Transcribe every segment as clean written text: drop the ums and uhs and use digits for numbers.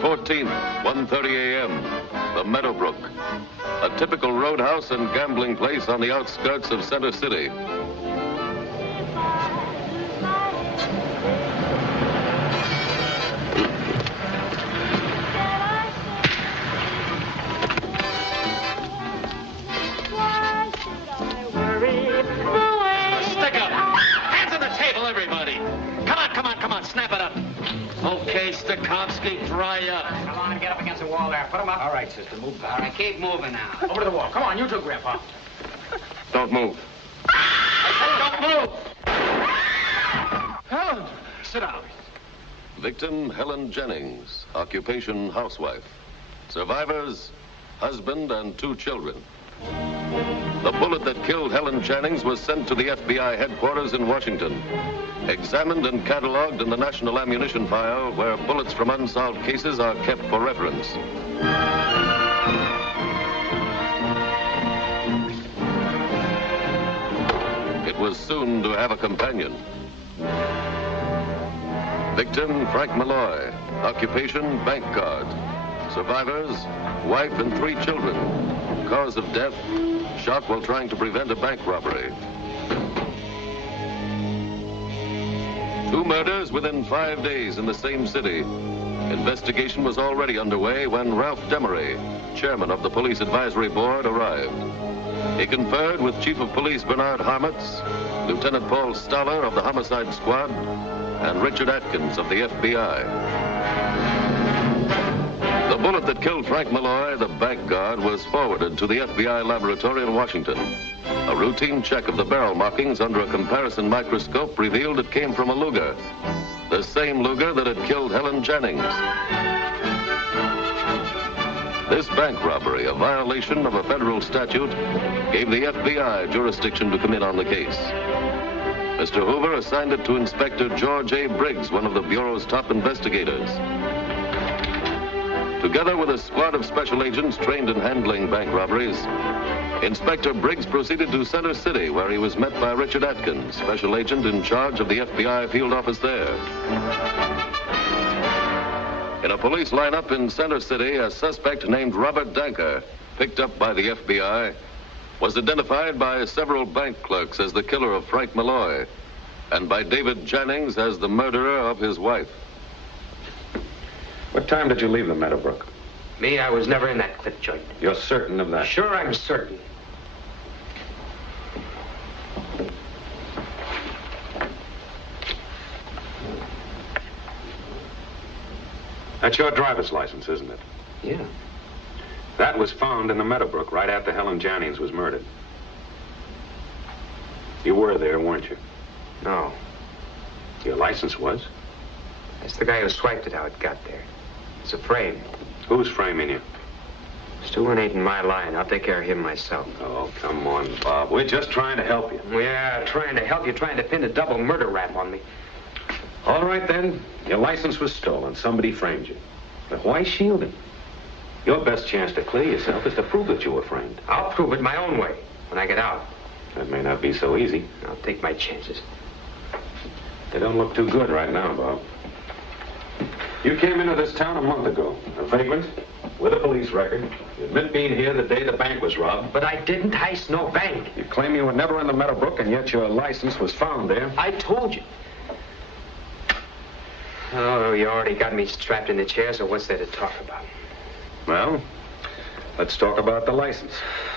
14th, 1:30 a.m., the Meadowbrook, a typical roadhouse and gambling place on the outskirts of Center City. Snap it up. Okay, Stokowski, dry up. Come on and get up against the wall there. Put him up. All right, sister, move back. All right, keep moving now. Over to the wall. Come on, you too, Grandpa. Don't move. I said don't move. Helen, sit down. Victim, Helen Jennings. Occupation, housewife. Survivors, husband and 2 children. The bullet that killed Helen Jennings was sent to the FBI headquarters in Washington. Examined and cataloged in the National Ammunition File, where bullets from unsolved cases are kept for reference. It was soon to have a companion. Victim, Frank Malloy. Occupation, bank guard. Survivors, wife and 3 children. Cause of death, shot while trying to prevent a bank robbery. 2 murders within 5 days in the same city. Investigation was already underway when Ralph Demery, chairman of the Police Advisory Board, arrived. He conferred with Chief of Police Bernard Harmitz, Lieutenant Paul Stoller of the Homicide Squad, and Richard Atkins of the FBI. The bullet that killed Frank Malloy, the bank guard, was forwarded to the FBI laboratory in Washington. A routine check of the barrel markings under a comparison microscope revealed it came from a Luger, the same Luger that had killed Helen Jennings. This bank robbery, a violation of a federal statute, gave the FBI jurisdiction to come in on the case. Mr. Hoover assigned it to Inspector George A. Briggs, one of the Bureau's top investigators. Together with a squad of special agents trained in handling bank robberies, Inspector Briggs proceeded to Center City, where he was met by Richard Atkins, special agent in charge of the FBI field office there. In a police lineup in Center City, a suspect named Robert Danker, picked up by the FBI, was identified by several bank clerks as the killer of Frank Malloy, and by David Jennings as the murderer of his wife. What time did you leave the Meadowbrook? Me, I was never in that clip joint. You're certain of that? Sure, I'm certain. That's your driver's license, isn't it? Yeah. That was found in the Meadowbrook right after Helen Jennings was murdered. You were there, weren't you? No. Your license was? That's the guy who swiped it how it got there. It's a frame. Who's framing you? Stewart ain't in my line. I'll take care of him myself. Oh, come on, Bob. We're just trying to help you. Yeah, trying to help you, trying to pin a double murder rap on me. All right, then. Your license was stolen. Somebody framed you. But why shield him? Your best chance to clear yourself is to prove that you were framed. I'll prove it my own way when I get out. That may not be so easy. I'll take my chances. They don't look too good right now, Bob. You came into this town a month ago, a vagrant, with a police record. You admit being here the day the bank was robbed. But I didn't heist no bank. You claim you were never in the Meadowbrook, and yet your license was found there. I told you. Oh, you already got me strapped in the chair, so what's there to talk about? Well, let's talk about the license.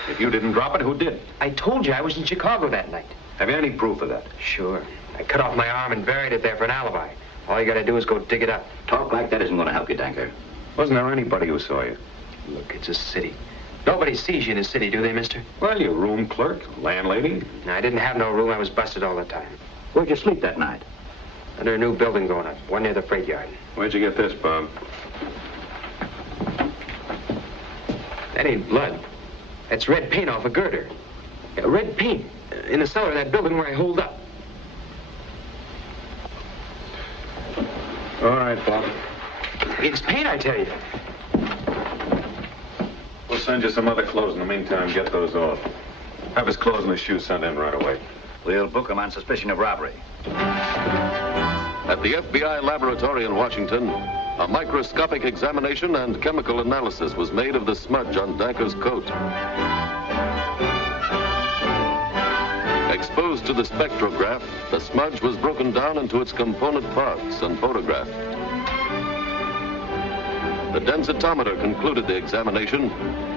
If you didn't drop it, who did? I told you I was in Chicago that night. Have you any proof of that? Sure. I cut off my arm and buried it there for an alibi. All you gotta do is go dig it up. Talk like that isn't gonna help you, Danker. Wasn't there anybody who saw you? Look, it's a city. Nobody sees you in a city, do they, mister? Well, your room clerk, landlady. I didn't have no room. I was busted all the time. Where'd you sleep that night? Under a new building going up, one near the freight yard. Where'd you get this, Bob? That ain't blood. That's red paint off a girder. Red paint in the cellar of that building where I holed up. All right, Bob. It's paint, I tell you. We'll send you some other clothes in the meantime. Get those off. Have his clothes and his shoes sent in right away. We'll book him on suspicion of robbery. At the FBI laboratory in Washington, A microscopic examination and chemical analysis was made of the smudge on Danker's coat. Exposed to the spectrograph, the smudge was broken down into its component parts and photographed. The densitometer concluded the examination,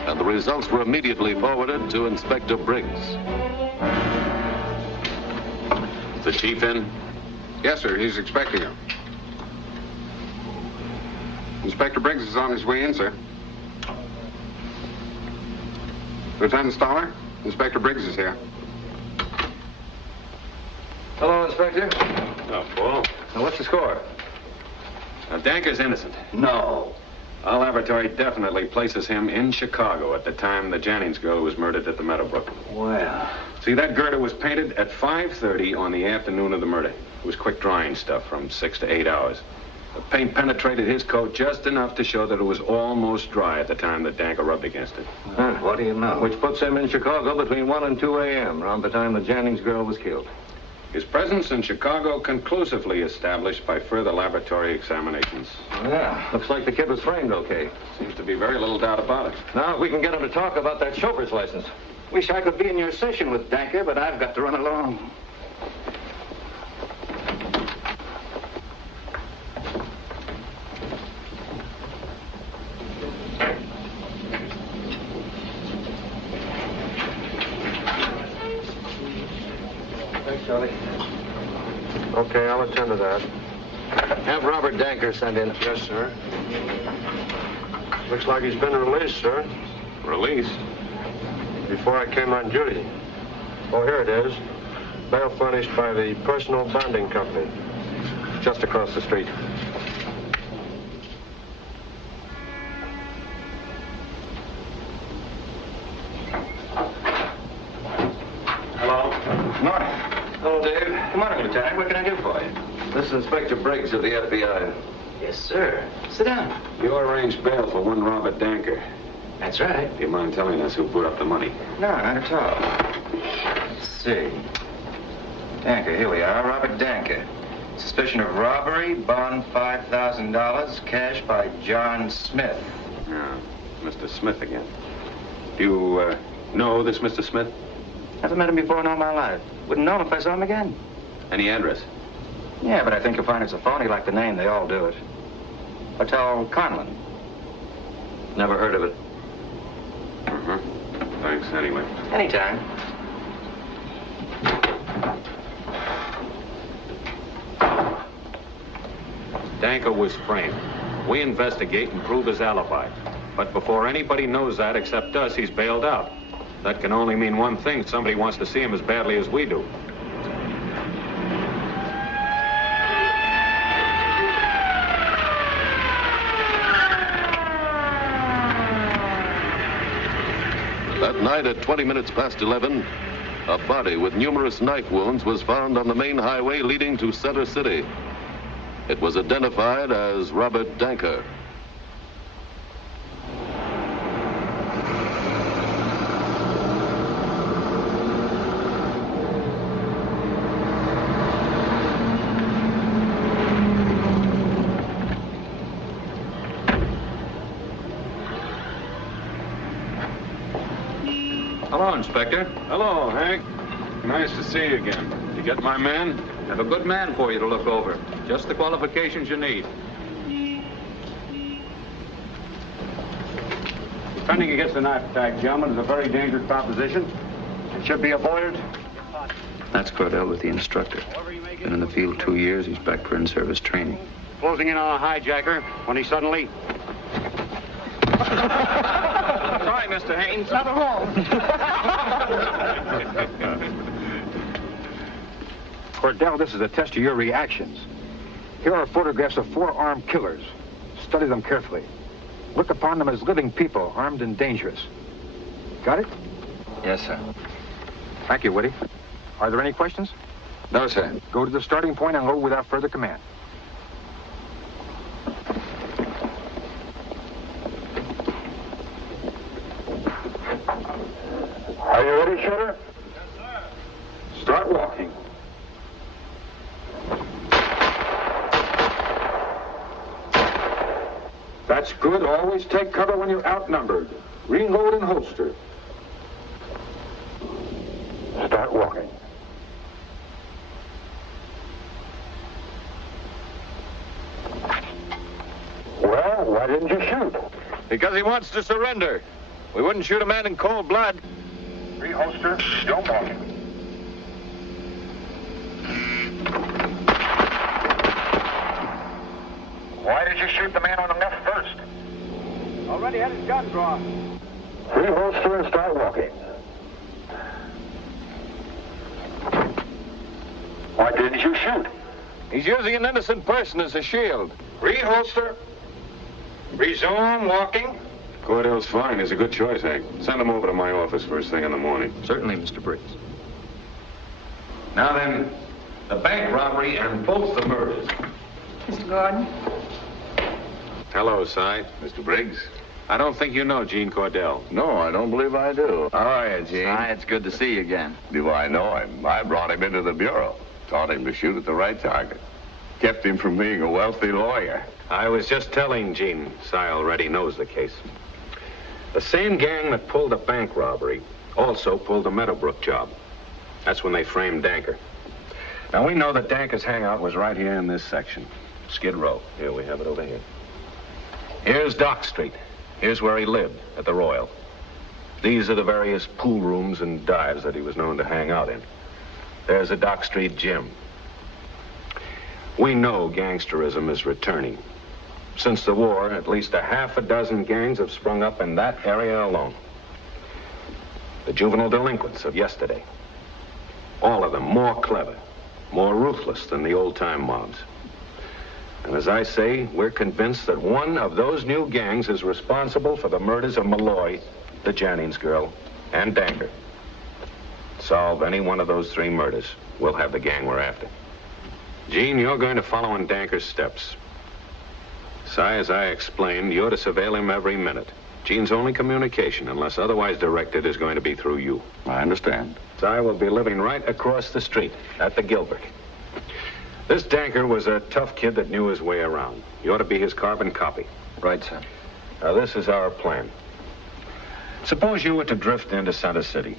and the results were immediately forwarded to Inspector Briggs. Is the chief in? Yes, sir. He's expecting him. Inspector Briggs is on his way in, sir. Lieutenant Stoller, Inspector Briggs is here. Hello, Inspector. Oh, Paul. Now, what's the score? Now, Danker's innocent. No. Our laboratory definitely places him in Chicago at the time the Jennings girl was murdered at the Meadowbrook. Well, See, that girder was painted at 5:30 on the afternoon of the murder. It was quick drying stuff from 6 to 8 hours. The paint penetrated his coat just enough to show that it was almost dry at the time that Danker rubbed against it. what do you know? Which puts him in Chicago between 1 and 2 a.m., around the time the Jennings girl was killed. His presence in Chicago conclusively established by further laboratory examinations. Yeah, looks like the kid was framed okay. Seems to be very little doubt about it. Now, if we can get him to talk about that chauffeur's license. Wish I could be in your session with Danker, but I've got to run along. Thanks, Charlie. Okay, I'll attend to that. Have Robert Danker sent in. Yes, sir. Looks like he's been released, sir. Released? Before I came on duty. Oh, here it is. Bail furnished by the Personal Bonding Company. Just across the street. Hello? Morning. Hello, Dave. Good morning, Lieutenant. What can I do for you? This is Inspector Briggs of the FBI. Yes, sir. Sit down. You arranged bail for one Robert Danker. That's right. Do you mind telling us who put up the money? No, not at all. Let's see. Danker, here we are. Robert Danker. Suspicion of robbery, bond $5,000, cash by John Smith. Yeah, Mr. Smith again. Do you know this Mr. Smith? Never met him before in all my life. Wouldn't know him if I saw him again. Any address? Yeah, but I think you'll find it's a phony like the name. They all do it. Hotel Conlon. Never heard of it. Uh-huh. Thanks, anyway. Anytime. Danker was framed. We investigate and prove his alibi. But before anybody knows that except us, he's bailed out. That can only mean one thing. Somebody wants to see him as badly as we do. That night at 20 minutes past 11, a body with numerous knife wounds was found on the main highway leading to Center City. It was identified as Robert Danker. Hello, Inspector. Hello, Hank. Nice to see you again. You get my man? Have a good man for you to look over. Just the qualifications you need. Defending against the knife attack, gentlemen, is a very dangerous proposition. It should be avoided. That's Cordell with the instructor. Been in the field 2 years. He's back for in-service training. Closing in on a hijacker when he suddenly... Sorry, Mr. Haynes. Not at all. Cordell, this is a test of your reactions. Here are photographs of 4 armed killers. Study them carefully. Look upon them as living people, armed and dangerous. Got it? Yes, sir. Thank you, Woody. Are there any questions? No, sir. Go to the starting point and load without further command. Are you ready, Shooter? Yes, sir. Start walking. Good. Always take cover when you're outnumbered. Reload and holster. Start walking. Well, why didn't you shoot? Because he wants to surrender. We wouldn't shoot a man in cold blood. Reholster, still walking. Why did you shoot the man on the left first? Already had his gun drawn. Reholster and start walking. Why didn't you shoot? He's using an innocent person as a shield. Reholster. Resume walking. Cordell's fine. He's a good choice, Hank. Send him over to my office first thing in the morning. Certainly, Mr. Briggs. Now then, the bank robbery and both the murders. Mr. Gordon? Hello, Cy. Mr. Briggs? I don't think you know Gene Cordell. No, I don't believe I do. How are you, Gene? Hi, it's good to see you again. Do I know him? I brought him into the bureau. Taught him to shoot at the right target. Kept him from being a wealthy lawyer. I was just telling Gene. Cy already knows the case. The same gang that pulled the bank robbery also pulled the Meadowbrook job. That's when they framed Danker. Now, we know that Danker's hangout was right here in this section. Skid Row. Here, we have it over here. Here's Dock Street. Here's where he lived, at the Royal. These are the various pool rooms and dives that he was known to hang out in. There's the Dock Street gym. We know gangsterism is returning. Since the war, at least a half a dozen gangs have sprung up in that area alone. The juvenile delinquents of yesterday. All of them more clever, more ruthless than the old-time mobs. And as I say, we're convinced that one of those new gangs is responsible for the murders of Malloy, the Jennings girl, and Danker. Solve any one of those three murders, we'll have the gang we're after. Gene, you're going to follow in Danker's steps. Cy, as I explained, you're to surveil him every minute. Gene's only communication, unless otherwise directed, is going to be through you. I understand. Cy will be living right across the street, at the Gilbert. This Danker was a tough kid that knew his way around. You ought to be his carbon copy. Right, sir. Now, this is our plan. Suppose you were to drift into Center City.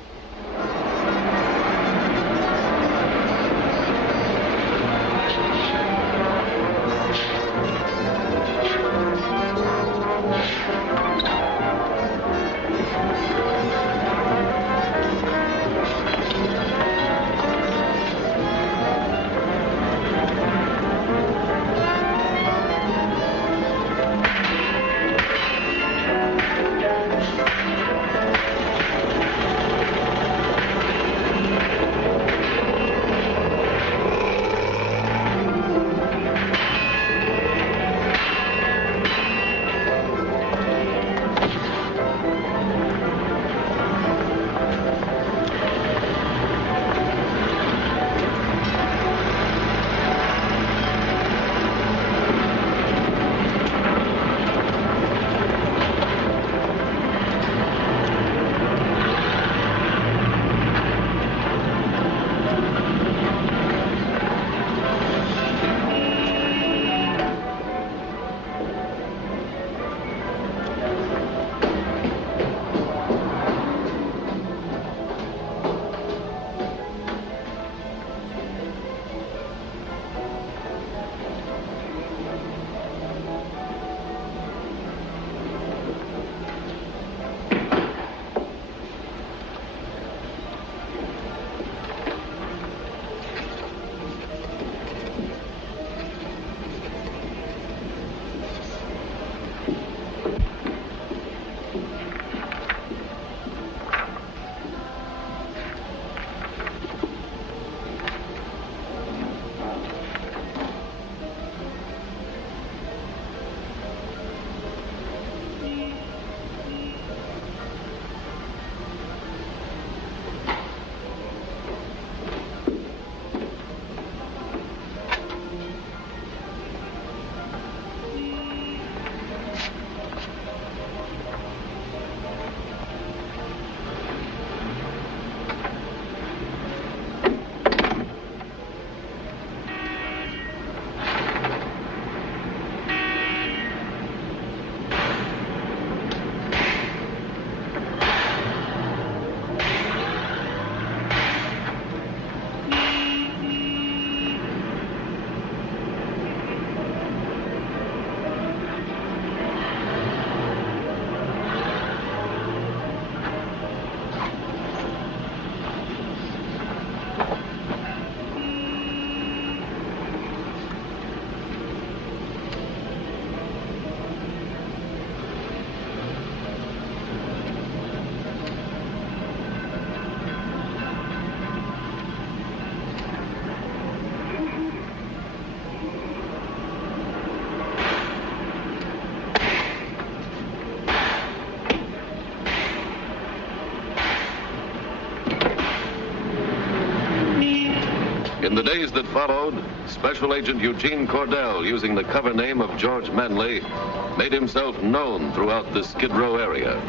In the days that followed, Special Agent Eugene Cordell, using the cover name of George Manley, made himself known throughout the Skid Row area.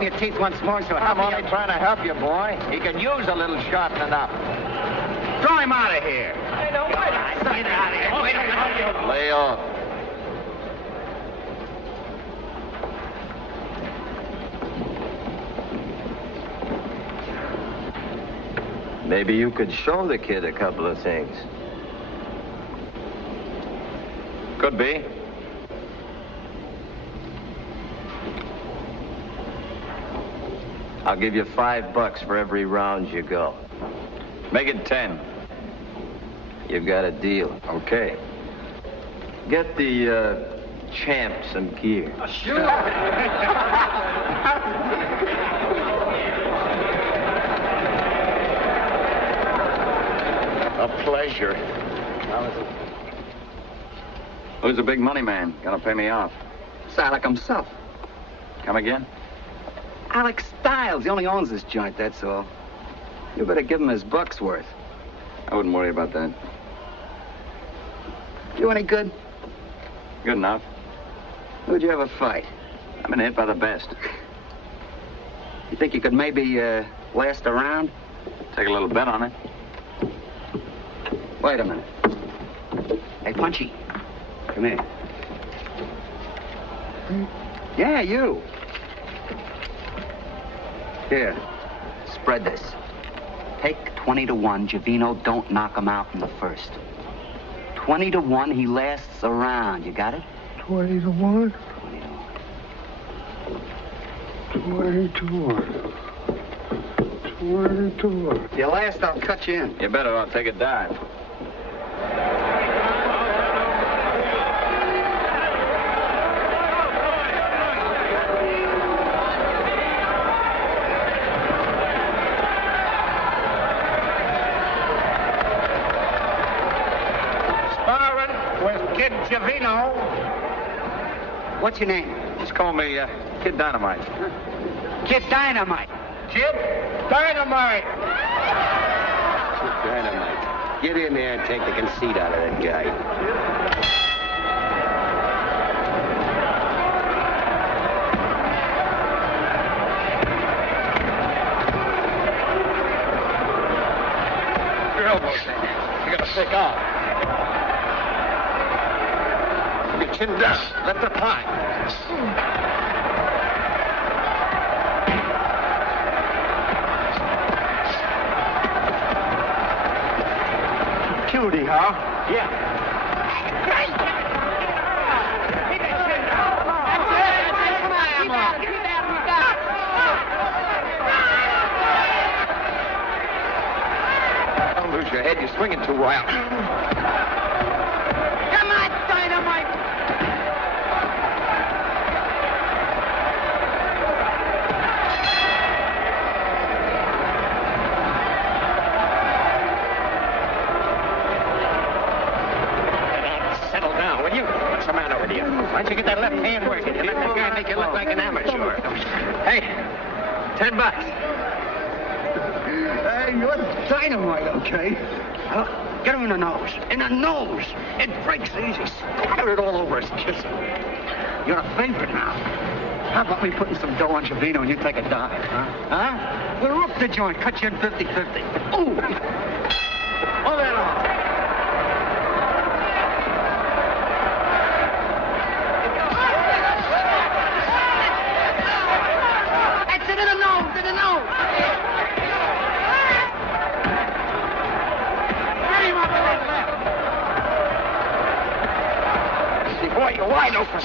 Your teeth once more, so I'm only trying to help you, boy. He can use a little sharpening up. Throw him out of here. Hey, no, wait a minute. Get out of here. Wait a minute. Lay off. Maybe you could show the kid a couple of things. Could be. I'll give you $5 for every round you go. Make it 10. You've got a deal. Okay. Get the champ some gear. Oh, sure. A pleasure. Who's the big money man? Gonna pay me off? It's Alec himself. Come again? Alec Stiles. He only owns this joint, that's all. You better give him his buck's worth. I wouldn't worry about that. You any good? Good enough. Who'd you ever fight? I've been hit by the best. You think you could maybe last a round? Take a little bet on it. Wait a minute. Hey, Punchy. Come here. Yeah, you. Here. Spread this. Take 20-1. Javino don't knock him out in the first. 20-1, he lasts a round. You got it? 20-1? 20-1. If you last, I'll cut you in. You better not take a dive. Sparring with Kid Javino. What's your name? Just call me Kid Dynamite. Kid Dynamite. Kid Dynamite. Dynamite. Get in there and take the conceit out of that guy. Your elbows in. You gotta take off. Your chin down. Lift up high. Cutie, huh? Yeah. Great! Keep that chin down. Come on, Emma. Give me that. Don't lose your head. You're swinging too wild. Come on, Dynamite. Settle down, will you? What's the matter with you? Why don't you get that left hand working? You let that guy make you look like an amateur. Hey, $10. Hey, you're Dynamite, okay? Get him in the nose. In the nose. It breaks easy. Splatter it all over his kissing. You're a favorite now. How about me putting some dough on Javino and you take a dive, huh? We'll rip the joint, cut you in 50-50. Ooh! Move that on. That's it, in the nose, in the nose. Get him up to that left. See, boy, you're wide open.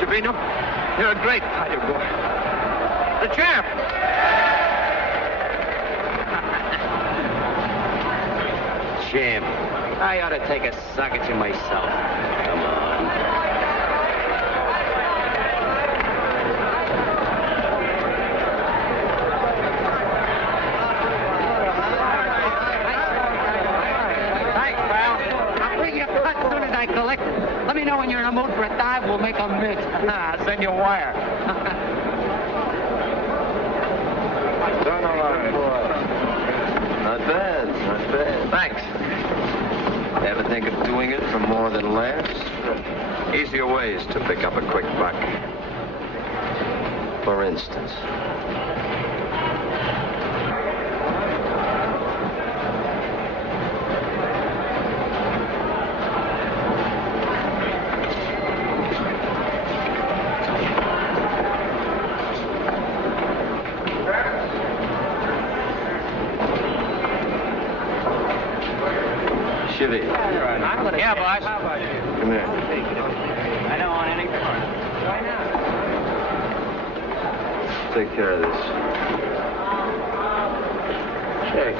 Javino, you're a great fighter, boy. The champ. Champ, I ought to take a suck at you myself. Come on. Thanks, pal. I'll bring you a cut as soon as I collect it. Let me know when you're in a mood for a dive. We'll make a mix. I'll send you a wire. Not bad, not bad. Thanks. Ever think of doing it for more than laughs? Easier ways to pick up a quick buck. For instance. Chivy. Yeah, boss. Come here. I don't want any part. Why not? Take care of this. Check.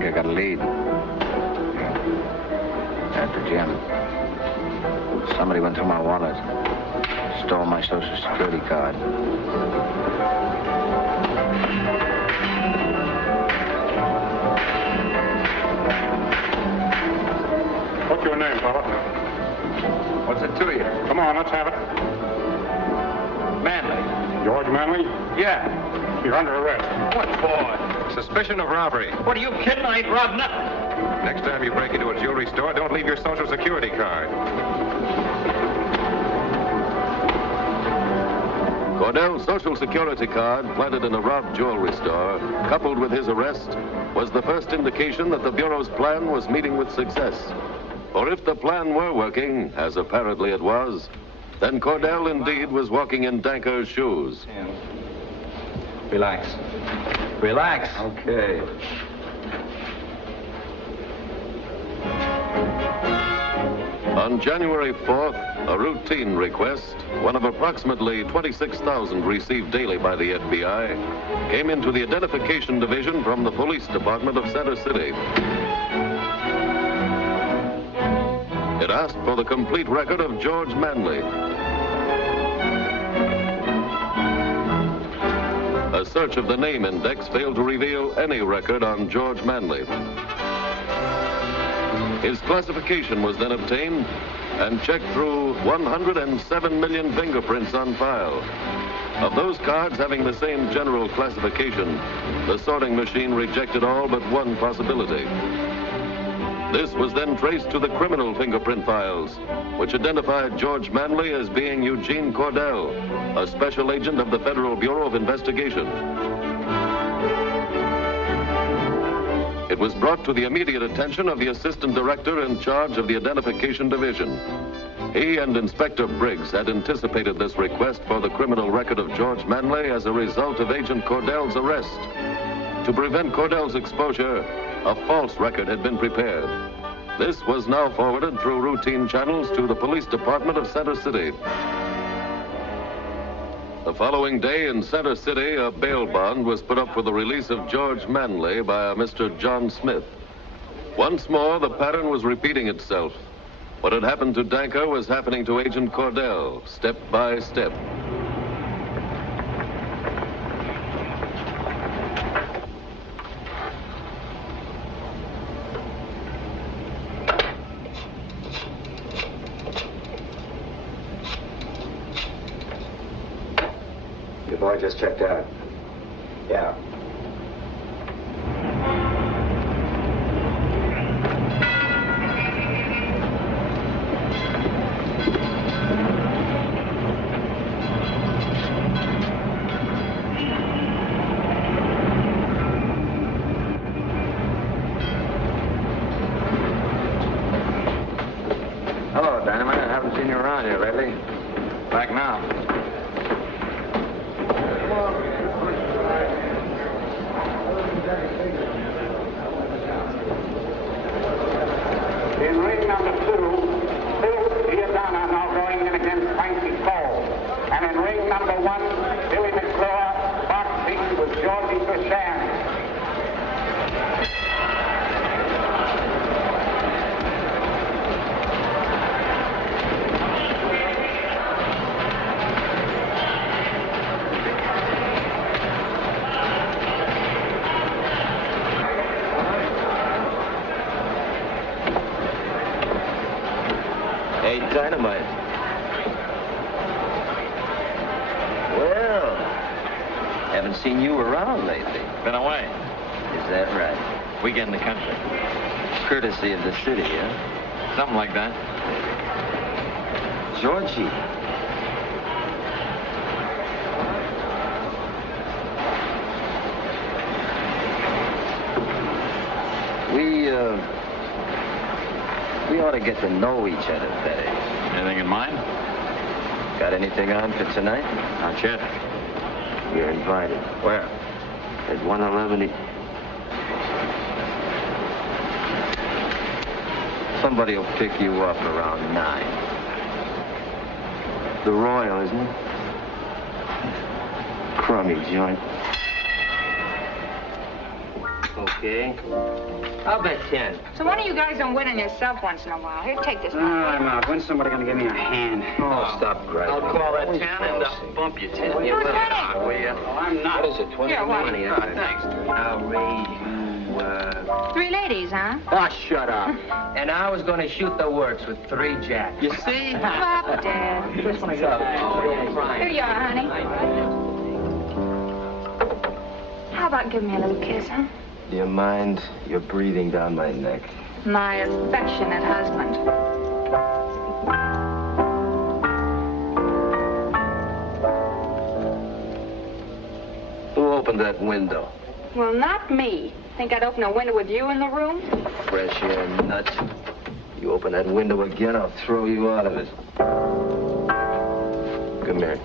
think I got a lead. At the gym. Somebody went through my wallet. Stole my Social Security card. What's your name, fella? What's it to you? Come on, let's have it. Manley. George Manley? Yeah. You're under arrest. What for? Suspicion of robbery. What, are you kidding? I ain't robbed nothing. Next time you break into a jewelry store, don't leave your Social Security card. Cordell's Social Security card, planted in a robbed jewelry store, coupled with his arrest, was the first indication that the Bureau's plan was meeting with success. For if the plan were working, as apparently it was, then Cordell indeed was walking in Danker's shoes. Relax. Relax. Okay. On January 4th, a routine request, one of approximately 26,000 received daily by the FBI, came into the Identification Division from the Police Department of Center City. It asked for the complete record of George Manley. A search of the name index failed to reveal any record on George Manley. His classification was then obtained and checked through 107 million fingerprints on file. Of those cards having the same general classification, the sorting machine rejected all but one possibility. This was then traced to the criminal fingerprint files, which identified George Manley as being Eugene Cordell, a special agent of the Federal Bureau of Investigation. It was brought to the immediate attention of the assistant director in charge of the Identification Division. He and Inspector Briggs had anticipated this request for the criminal record of George Manley as a result of Agent Cordell's arrest. To prevent Cordell's exposure, a false record had been prepared. This was now forwarded through routine channels to the Police Department of Center City. The following day in Center City, a bail bond was put up for the release of George Manley by a Mr. John Smith. Once more, the pattern was repeating itself. What had happened to Danker was happening to Agent Cordell, step by step. Your boy just checked out. Yeah. Hello, Dynamite. I haven't seen you around here lately. Back now. In ring number 2, Phil Giordano now going in against Frankie Cole. And in ring number 1, Billy McClure boxing with Georgie Christian. Hey, Dynamite. Well, haven't seen you around lately. Been away. Is that right? Weekend in the country. Courtesy of the city, huh? Something like that. Georgie. We ought to get to know each other better. Anything in mind? Got anything on for tonight? Not yet. You're invited. Where? At 111. Somebody will pick you up around 9. The Royal, isn't it? Crummy joint. Oh. Okay. I'll bet 10. So one of you guys don't win on yourself once in a while. Here, take this one. I'm out. When's somebody gonna give me a hand? Oh, stop griping. I'll call that 10 and bump you 10. You let it out, will you? I'm not. What is it, 20? Here, what? 20. Thanks. I'll raise you, 3 ladies, huh? Oh, shut up. And I was going to shoot the works with 3 jacks. You see? Pop, Dad. Here you are, honey. How about giving me a little kiss, huh? Do you mind? You're breathing down my neck. My affectionate husband. Who opened that window? Well, not me. Think I'd open a window with you in the room? Fresh air nuts. You open that window again, I'll throw you out of it. Come here.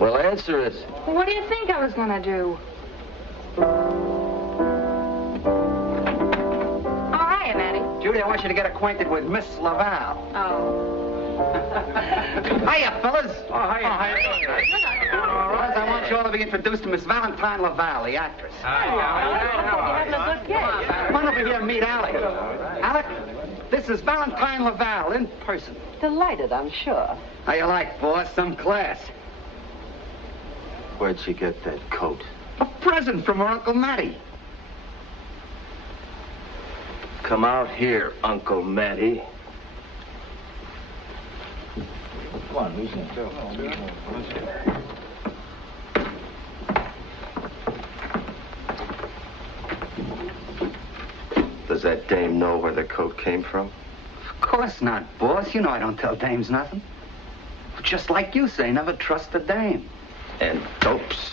Well, answer it. Well, what do you think I was gonna do? Oh, hiya, Matty. Judy, I want you to get acquainted with Miss Laval. Oh. Hiya, fellas. Oh, hiya. All right, I want you all to be introduced to Miss Valentine Laval, the actress. You're having a good guess. Come on over here and meet Alec. Alec, this is Valentine Laval in person. Delighted, I'm sure. How you like, boss? Some class. Where'd she get that coat? A present from her Uncle Matty. Come out here, Uncle Matty. Come on, who's in? Does that dame know where the coat came from? Of course not, boss. You know I don't tell dames nothing. Just like you say, never trust a dame. And dopes.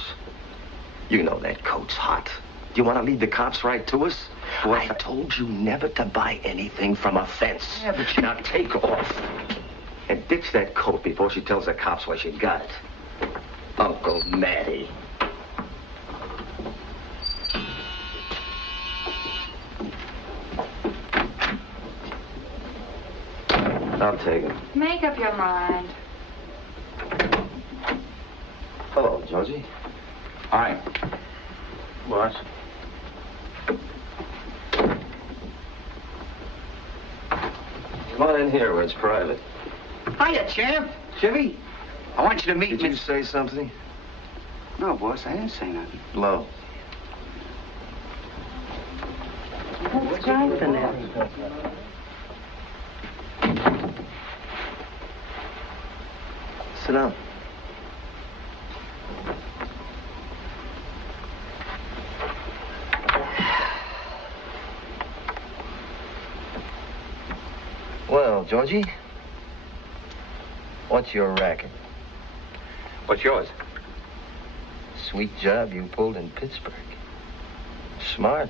You know that coat's hot. You want to lead the cops right to us? What? I told you never to buy anything from a fence. Yeah, but you... Now take off. And ditch that coat before she tells the cops where she got it. Uncle Matty. I'll take him. Make up your mind. Hello, Georgie. Hi. What? Come on in here where it's private. Hiya, champ. Chivy. I want you to meet Did you say something? No, boss, I didn't say nothing. Low. What's driving there? Sit down. Well, Georgie, what's your racket? What's yours? Sweet job you pulled in Pittsburgh. Smart.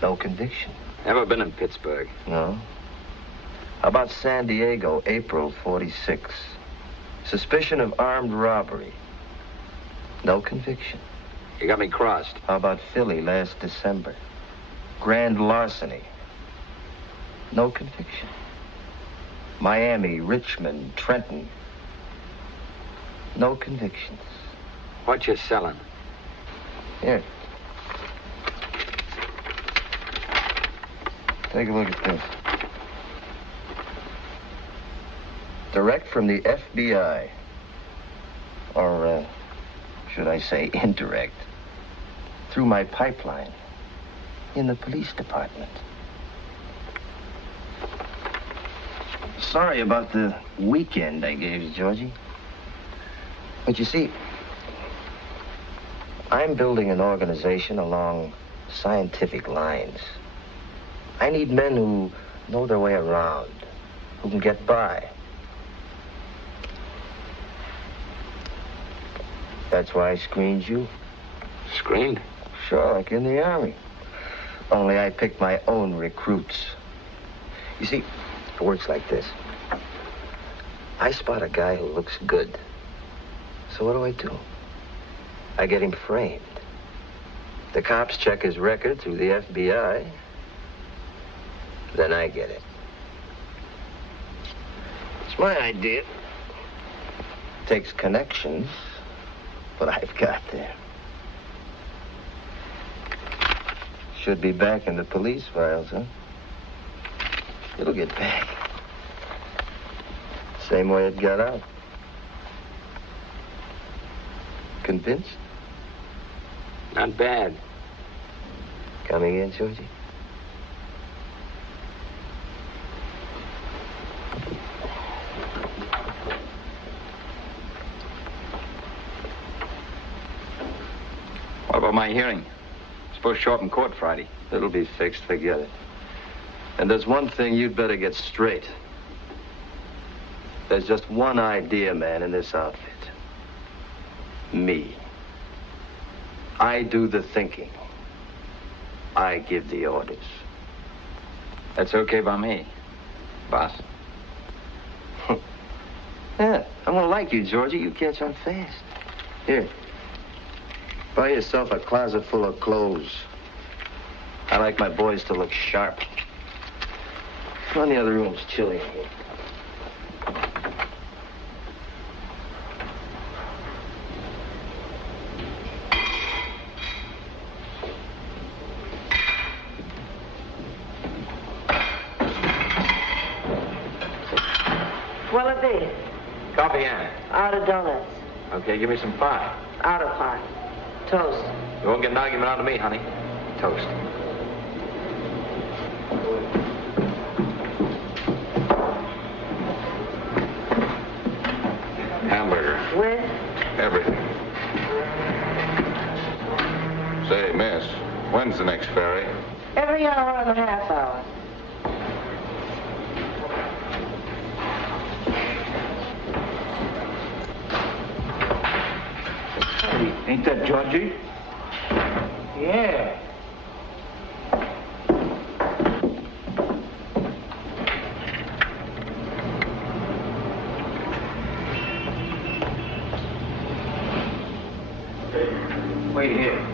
No conviction. Never been in Pittsburgh. No? How about San Diego, April 46? Suspicion of armed robbery. No conviction. You got me crossed. How about Philly last December? Grand larceny. No conviction. Miami, Richmond, Trenton. No convictions. What you selling? Here. Take a look at this. Direct from the FBI. Or, should I say indirect. Through my pipeline. In the police department. Sorry about the weekend I gave you, Georgie. But you see, I'm building an organization along scientific lines. I need men who know their way around, who can get by. That's why I screened you. Screened? Sure, like in the Army. Only I picked my own recruits. You see, it works like this. I spot a guy who looks good. So what do? I get him framed. The cops check his record through the FBI. Then I get it. It's my idea. Takes connections, what I've got there. Should be back in the police files, huh? It'll get back. Same way it got out. Convinced? Not bad. Coming in, Georgie? What about my hearing? Supposed to show up in court Friday. It'll be fixed, forget it. And there's one thing you'd better get straight. There's just one idea, man, in this outfit. Me. I do the thinking. I give the orders. That's okay by me, boss. Yeah, I'm gonna like you, Georgie. You catch on fast. Here. Buy yourself a closet full of clothes. I like my boys to look sharp. Come on, the other room's chilly in here. What'll it be? Coffee, Ann. Out of donuts. Okay, give me some pie. Out of pie. Toast. You won't get an argument out of me, honey. Toast. Hamburger. With? Everything. Say, miss, when's the next ferry? Every hour and a half hour. Hey, ain't that Georgie? Yeah. Wait here.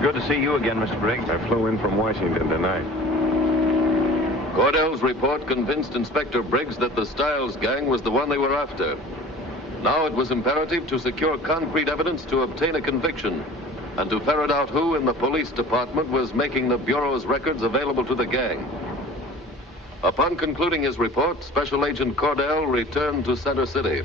Good to see you again, Mr. Briggs. I flew in from Washington tonight. Cordell's report convinced Inspector Briggs that the Stiles gang was the one they were after. Now it was imperative to secure concrete evidence to obtain a conviction and to ferret out who in the police department was making the Bureau's records available to the gang. Upon concluding his report, Special Agent Cordell returned to Center City.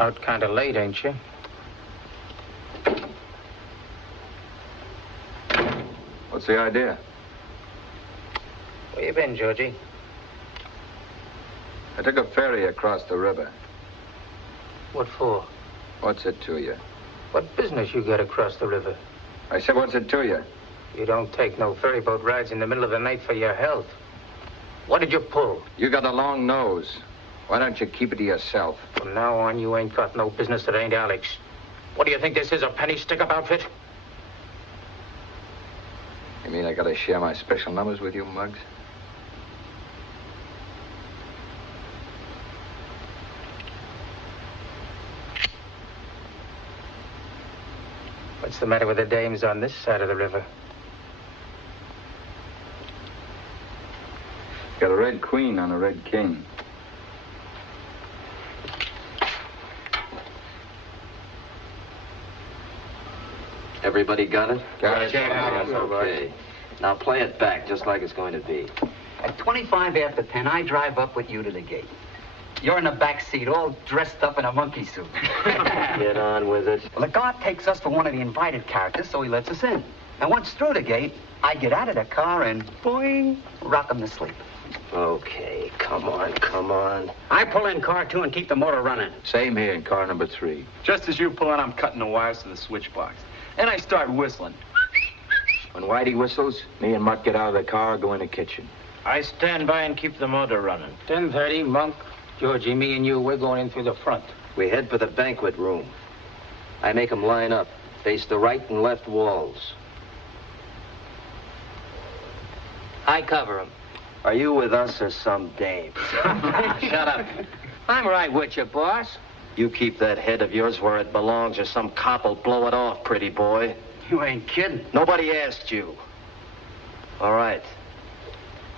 Out kind of late, ain't you? What's the idea? Where you been, Georgie? I took a ferry across the river. What for? What's it to you? What business you got across the river? I said, what's it to you? You don't take no ferry boat rides in the middle of the night for your health. What did you pull? You got a long nose. Why don't you keep it to yourself? From now on, you ain't got no business that ain't Alex. What do you think this is, a penny stick-up outfit? You mean I gotta share my special numbers with you, Muggs? What's the matter with the dames on this side of the river? Got a red queen on a red king. Everybody got it? Got it. That's okay. Now play it back just like it's going to be. At 25 after 10, I drive up with you to the gate. You're in the back seat, all dressed up in a monkey suit. Get on with it. Well, the guard takes us for one of the invited characters, so he lets us in. And once through the gate, I get out of the car and boing, rock him to sleep. Okay, come on, come on. I pull in car 2 and keep the motor running. Same here in car number 3. Just as you pull in, I'm cutting the wires to the switch box. And I start whistling. When Whitey whistles, me and Mutt get out of the car, go in the kitchen. I stand by and keep the motor running. 10:30, Monk, Georgie, me and you, we're going in through the front. We head for the banquet room. I make them line up, face the right and left walls. I cover them. Are you with us or some dame? Shut up. I'm right with you, boss. You keep that head of yours where it belongs or some cop will blow it off, pretty boy. You ain't kidding. Nobody asked you. All right.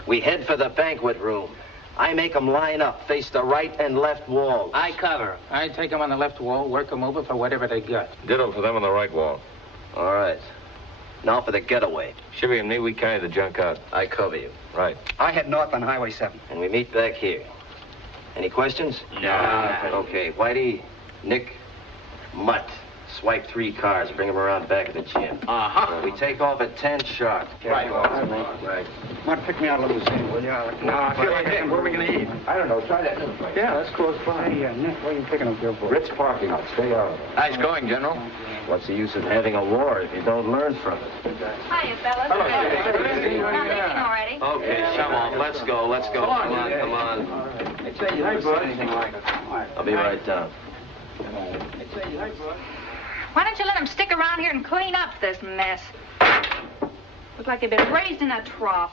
We head for the banquet room. I make them line up, face the right and left walls. I cover 'em. I take them on the left wall, work them over for whatever they got. Ditto for them on the right wall. All right. Now for the getaway. Shivy and me, we carry the junk out. I cover you. Right. I head north on Highway 7. And we meet back here. Any questions? No. Okay, Whitey, Nick, Mutt. Swipe 3 cars, bring them around back of the gym. Uh-huh. We take off at 10 sharp. Right. Right. Want to pick me out a limousine, will you? No, I feel like it. Where are we going to eat? I don't know. Try that little place. Yeah, that's close by. Hey, Nick, where are you picking up your boy? Ritz parking lot. Stay out of it. Nice going, General. What's the use of having a war if you don't learn from it? Hiya, fellas. Hello, Not leaving already. Okay, come on, let's go, let's go. Come on, come on. I'll be right down. Why don't you let them stick around here and clean up this mess? Look like they've been raised in a trough.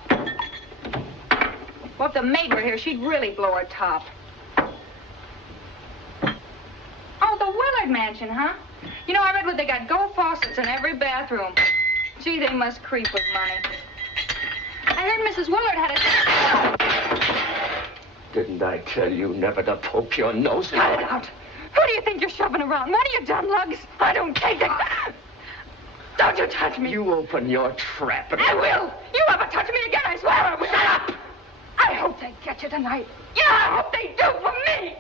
Well, if the maid were here, she'd really blow her top. Oh, the Willard Mansion, huh? You know, I read where they got gold faucets in every bathroom. Gee, they must creep with money. I heard Mrs. Willard had a... Didn't I tell you never to poke your nose in? Cut it out. Who do you think you're shoving around? What have you done, Lugs? I don't take it. Don't you touch me. You open your trap. I will. You ever touch me again, I swear I will. Shut up. I hope they get you tonight. Yeah, I hope they do for me.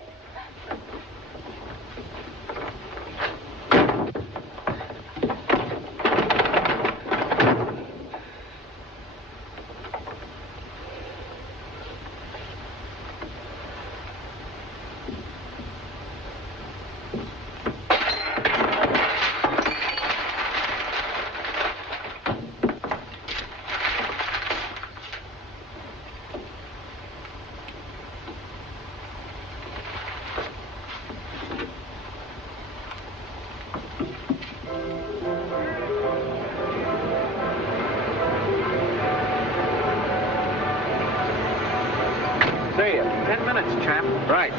See ya. 10 minutes, champ. Right.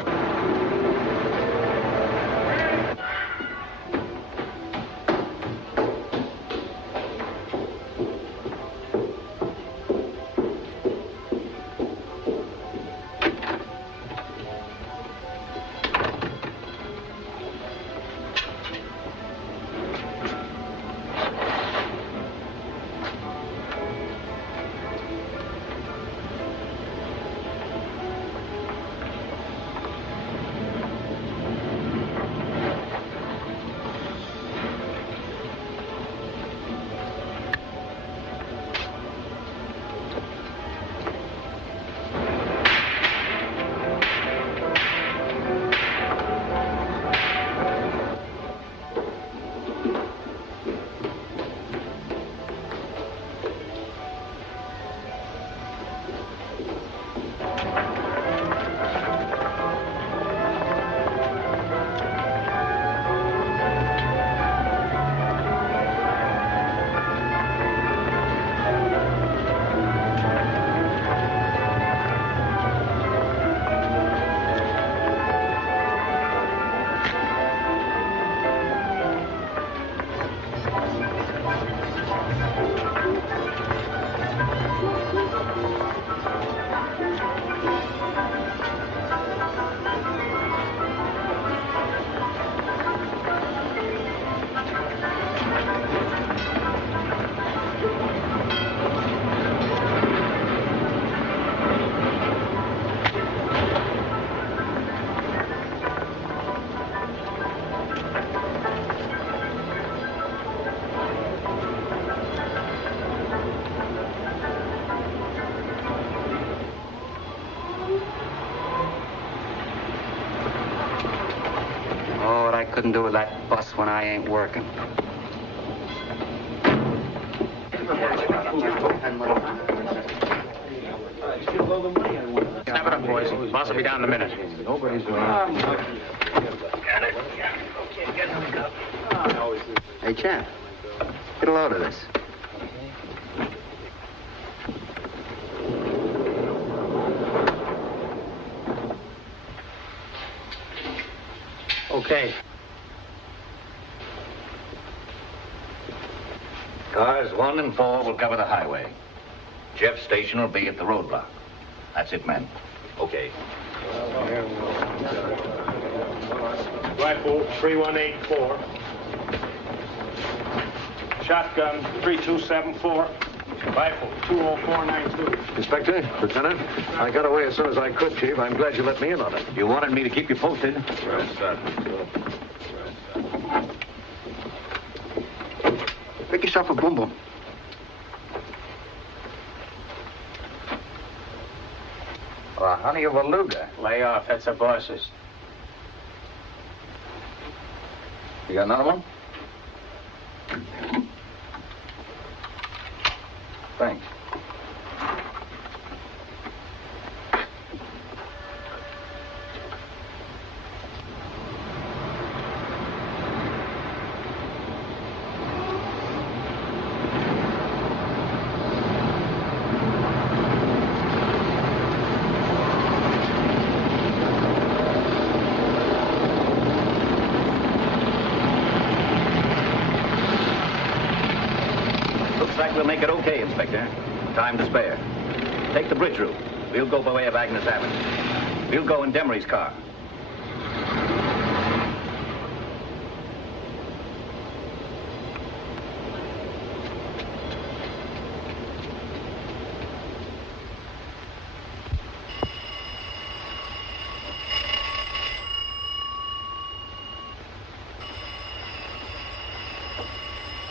couldn't do with that bus when I ain't working. Snap it up, boys. Boss will be down in a minute. Nobody's around. Hey, champ, get a load of this. Okay. Cars 1 and 4 will cover the highway. Jeff's station will be at the roadblock. That's it, men. Okay. Rifle 3184. Shotgun 3274. Rifle 20492. Inspector, Lieutenant, I got away as soon as I could, Chief. I'm glad you let me in on it. You wanted me to keep you posted. Yes, sir. Pick yourself a boom boom. Well, honey of a Luger. Lay off. That's a boss's. You got another one? Thanks. We'll make it okay, Inspector. Time to spare. Take the bridge route. We'll go by way of Agnes Avenue. We'll go in Demery's car.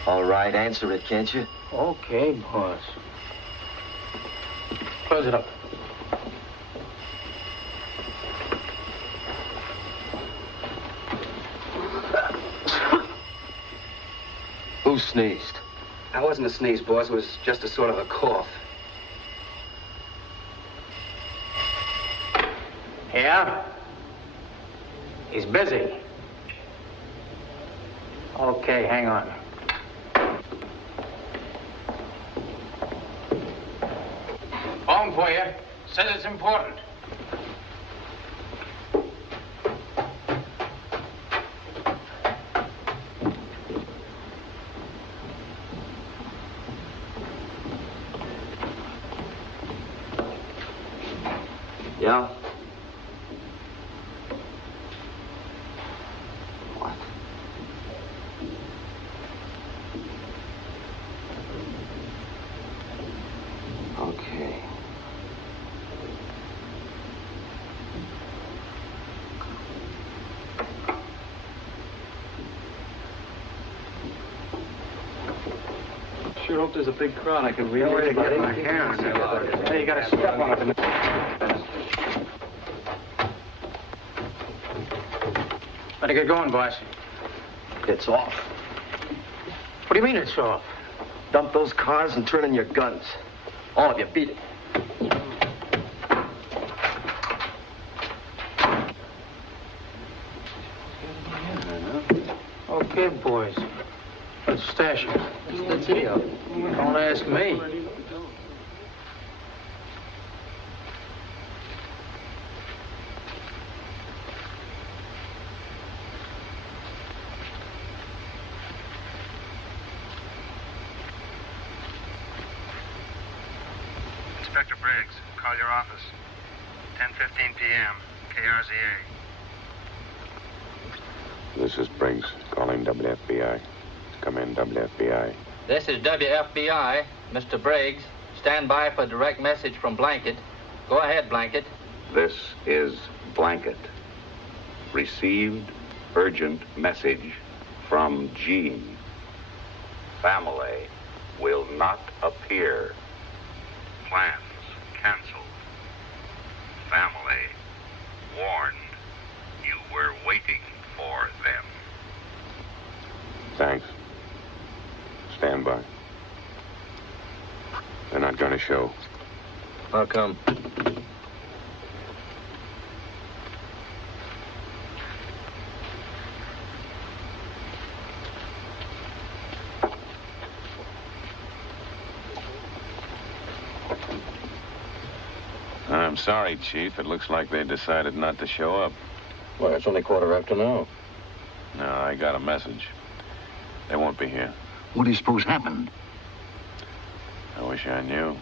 All right, answer it, can't you? Okay, boss. Close it up. Who sneezed? That wasn't a sneeze, boss. It was just a sort of a cough. Yeah? He's busy. Okay, hang on. Phone for you. Says it's important. Yeah? Okay. Sure hope there's a big crowd. I can read Don't worry it. about my hair. Hey, you gotta step on it. Better get going, boss. It's off. What do you mean it's off? Dump those cars and turn in your guns. All of you, beat it. Okay, boys. Let's stash it. That's it. Don't ask me. Inspector Briggs, call your office. 10:15 p.m., KRZA. This is Briggs, calling WFBI. Come in, WFBI. This is WFBI. Mr. Briggs, stand by for direct message from Blanket. Go ahead, Blanket. This is Blanket. Received urgent message from Jean. Family will not appear. Plans canceled. Family warned. You were waiting for them. Thanks. Stand by. They're not going to show. How come? I'm sorry, Chief. It looks like they decided not to show up. Well, it's only 9:15. No, I got a message. They won't be here. What do you suppose happened? I wish I knew.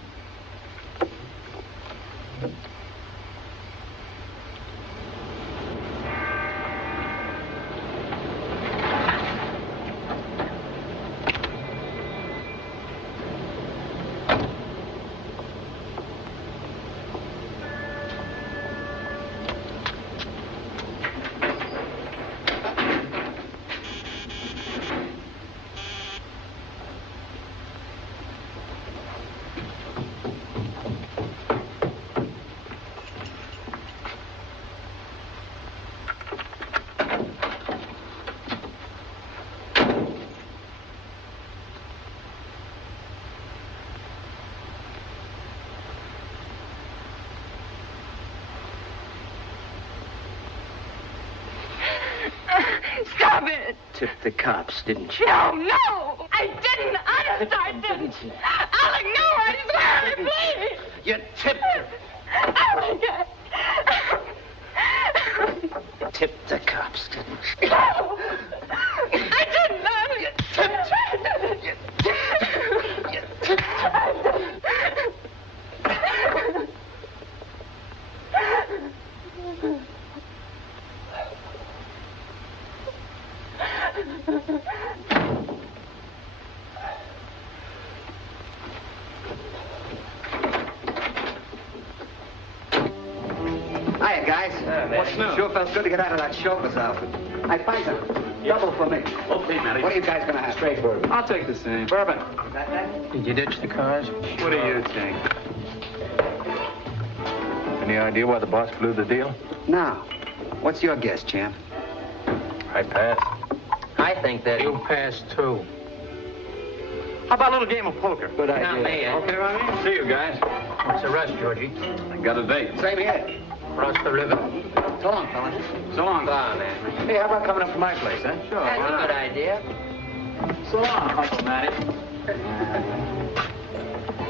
Stop it! Tipped the cops, didn't you? No, no! I didn't! Honest, I didn't! Alec, no! I swear! Please! You tipped her. Alec! You tipped the cops, didn't you? No! I didn't! Alec! You tipped her. You tipped her. Hiya, guys. What's new? Sure felt good to get out of that chauffeur's outfit. Hey, Pfizer, double for me. Okay, Matty. What are you guys gonna have? Straight bourbon. I'll take the same. Bourbon. Did you ditch the cars? What do you think? Any idea why the boss blew the deal? Now, what's your guess, champ? I pass. I think that You passed too. How about a little game of poker? Good idea. Not me, eh? Okay, Ronnie? See you guys. What's the rest, Georgie? I got a date. Same here. Across the river? So long, fellas. So long. Go on, man. Hey, how about coming up to my place, huh? Sure. That's a good idea. So long, Uncle Matty.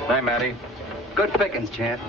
Hi, Matty. Good pickings, champ.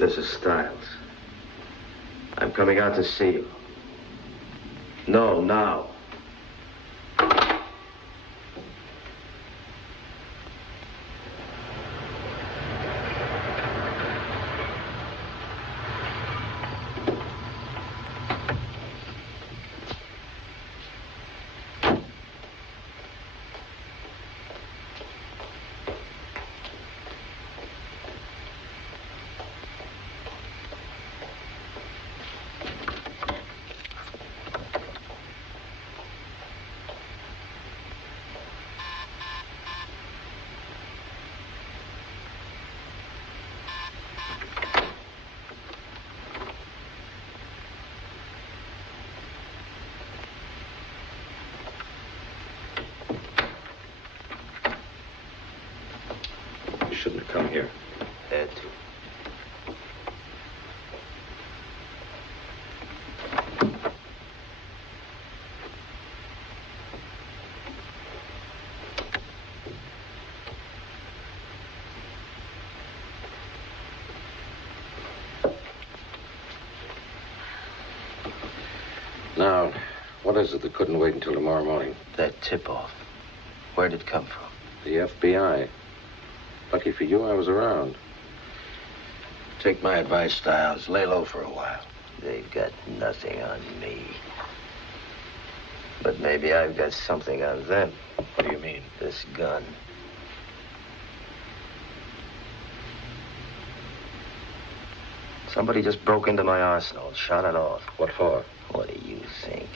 This is Stiles. I'm coming out to see you. No, now. Shouldn't have come here. Had to. Now, what is it that couldn't wait until tomorrow morning? That tip-off. Where'd it come from? The FBI. Lucky for you, I was around. Take my advice, Stiles. Lay low for a while. They've got nothing on me. But maybe I've got something on them. What do you mean? This gun. Somebody just broke into my arsenal, shot it off. What for? What do you think?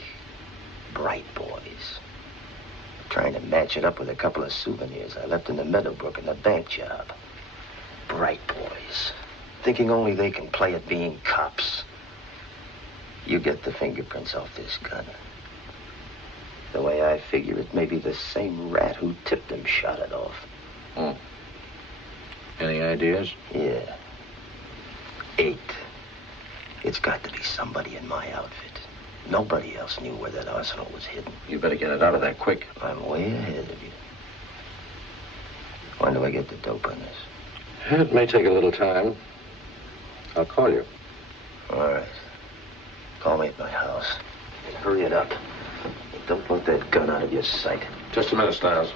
Bright boys. Trying to match it up with a couple of souvenirs I left in the Meadowbrook in the bank job. Bright boys. Thinking only they can play at being cops. You get the fingerprints off this gun. The way I figure it, maybe the same rat who tipped him shot it off. Any ideas? Yeah. 8. It's got to be somebody in my outfit. Nobody else knew where that arsenal was hidden. You better get it out of there quick. I'm way ahead of you. When do I get the dope on this? It may take a little time. I'll call you. All right. Call me at my house. And hurry it up. Don't let that gun out of your sight. Just a minute, Stiles.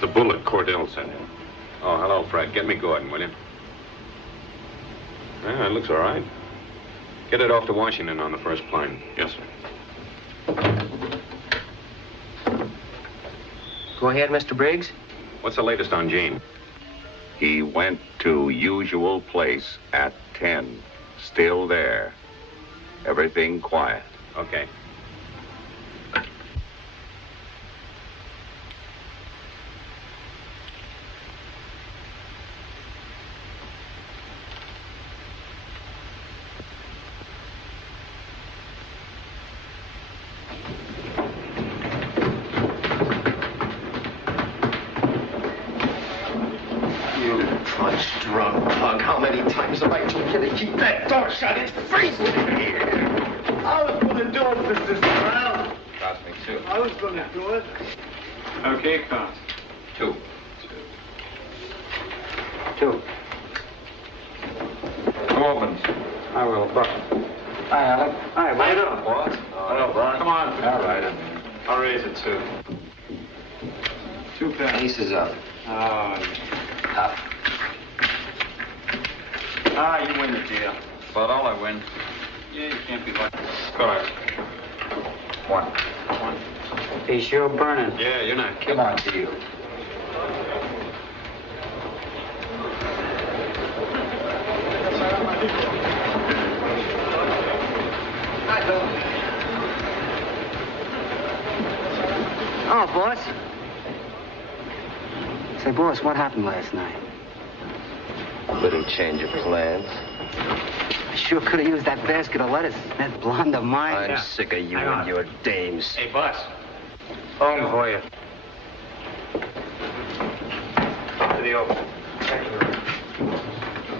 The bullet Cordell sent in. Oh, hello, Fred. Get me Gordon, will you? Yeah, it looks all right. Get it off to Washington on the first plane. Yes, sir. Go ahead, Mr. Briggs. What's the latest on Gene? He went to usual place at 10. Still there. Everything quiet. Okay. Drunk pug. How many times have I told you to keep that door shut? It's freezing in here. I was going to do it, Mr. Stroud. Cost me 2. I was going to do it. Okay, cost. 2. 2. Who opens? I will, Buck. Hi, Alec. Hi, How you doing, boss? Hello, Brian. Come on. All right. I'll raise it 2. 2 pence. Aces up. Oh, Up. you win the deal. About all I win. Yeah, you can't be like. Correct. One. He's sure burning. Yeah, you're not Come on, deal. Oh, boss. Say, boss, what happened last night? Little change of plans. I sure could have used that basket of lettuce. That blonde of mine. I'm sick of you and your dames. Hey, boss. Phone for you. To the open.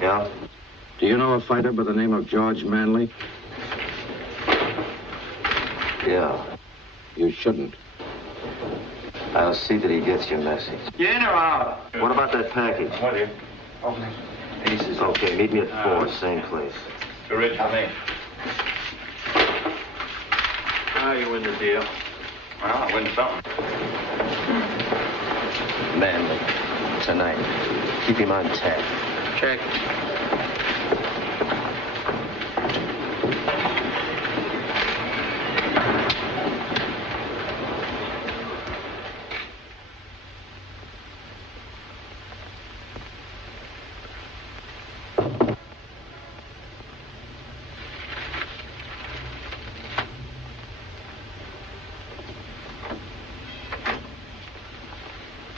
Yeah? Do you know a fighter by the name of George Manley? Yeah. You shouldn't. I'll see that he gets your message. You in or out? What about that package? What is? Open it. Pieces. Okay, meet me at 4, same place. Too rich for me. How you win the deal? Well, I win something. Manley, tonight. Keep him on tap. Check.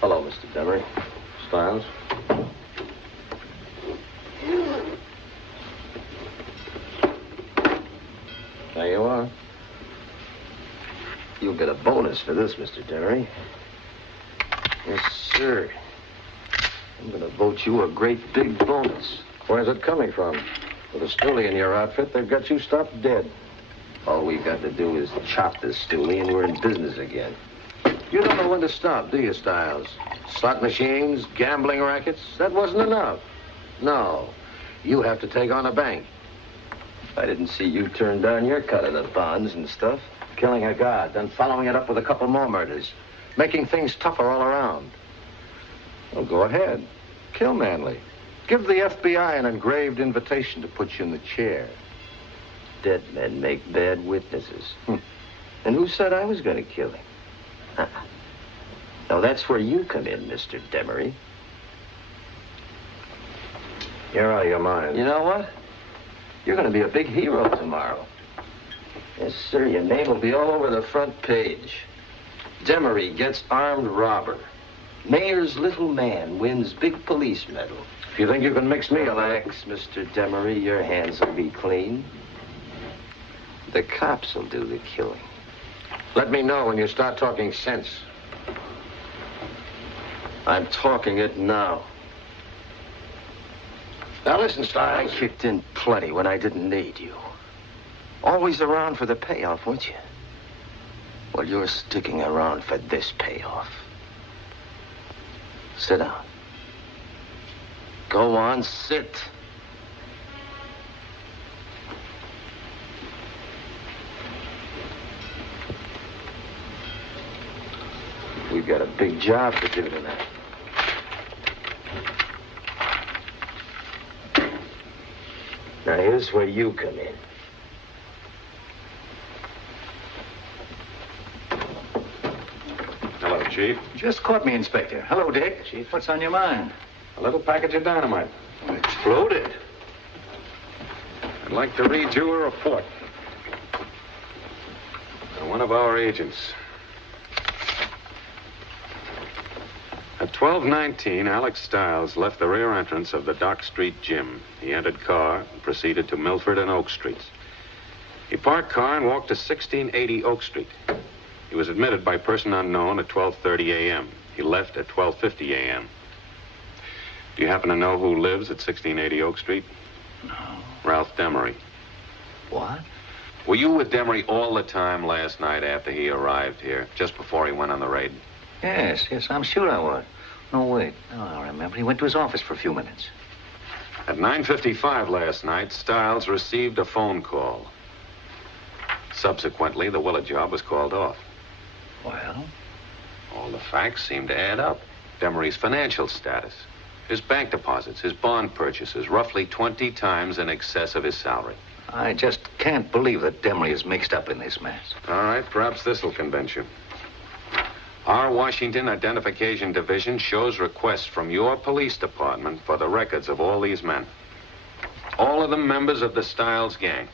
Hello, Mr. Demery. Styles? There you are. You'll get a bonus for this, Mr. Demery. Yes, sir. I'm going to vote you a great big bonus. Where's it coming from? With a stoolie in your outfit, they've got you stopped dead. All we've got to do is chop this stoolie and we're in business again. You don't know when to stop, do you, Styles? Slot machines, gambling rackets, that wasn't enough. No, you have to take on a bank. I didn't see you turn down your cut of the bonds and stuff. Killing a guard, then following it up with a couple more murders. Making things tougher all around. Well, go ahead. Kill Manley. Give the FBI an engraved invitation to put you in the chair. Dead men make bad witnesses. And who said I was going to kill him? Now, that's where you come in, Mr. Demery. You're out of your mind. You know what? You're going to be a big hero tomorrow. Yes, sir, your name will be all over the front page. Demery gets armed robber. Mayor's little man wins big police medal. If you think you can mix me, relax, Mr. Demery. Your hands will be clean. The cops will do the killing. Let me know when you start talking sense. I'm talking it now. Now listen, Styles. I kicked in plenty when I didn't need you. Always around for the payoff, weren't you? Well, you're sticking around for this payoff. Sit down. Go on, sit. We've got a big job to do tonight. Now, here's where you come in. Hello, Chief. Just caught me, Inspector. Hello, Dick. Chief, what's on your mind? A little package of dynamite. Exploded. I'd like to read you a report. One of our agents. At 12:19, Alex Stiles left the rear entrance of the Dock Street Gym. He entered car and proceeded to Milford and Oak Streets. He parked car and walked to 1680 Oak Street. He was admitted by person unknown at 12:30 a.m. He left at 12:50 a.m. Do you happen to know who lives at 1680 Oak Street? No. Ralph Demery. What? Were you with Demery all the time last night after he arrived here, just before he went on the raid? Yes, I'm sure I was. No, wait. No, I remember. He went to his office for a few minutes. At 9:55 last night, Stiles received a phone call. Subsequently, the Willard job was called off. Well? All the facts seem to add up. Demery's financial status, his bank deposits, his bond purchases, roughly 20 times in excess of his salary. I just can't believe that Demery is mixed up in this mess. All right, perhaps this will convince you. Our Washington Identification Division shows requests from your police department for the records of all these men. All of them members of the Stiles gang.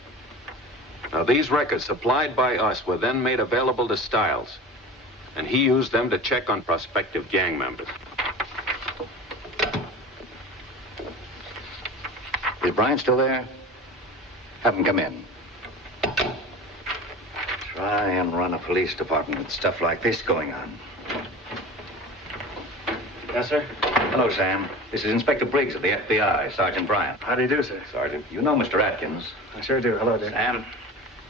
Now, these records supplied by us were then made available to Stiles, and he used them to check on prospective gang members. Is Brian still there? Have him come in. Try and run a police department with stuff like this going on. Yes, sir? Hello, Sam. This is Inspector Briggs of the FBI, Sergeant Bryant. How do you do, sir? Sergeant, you know Mr. Atkins. I sure do. Hello, Dick. Sam,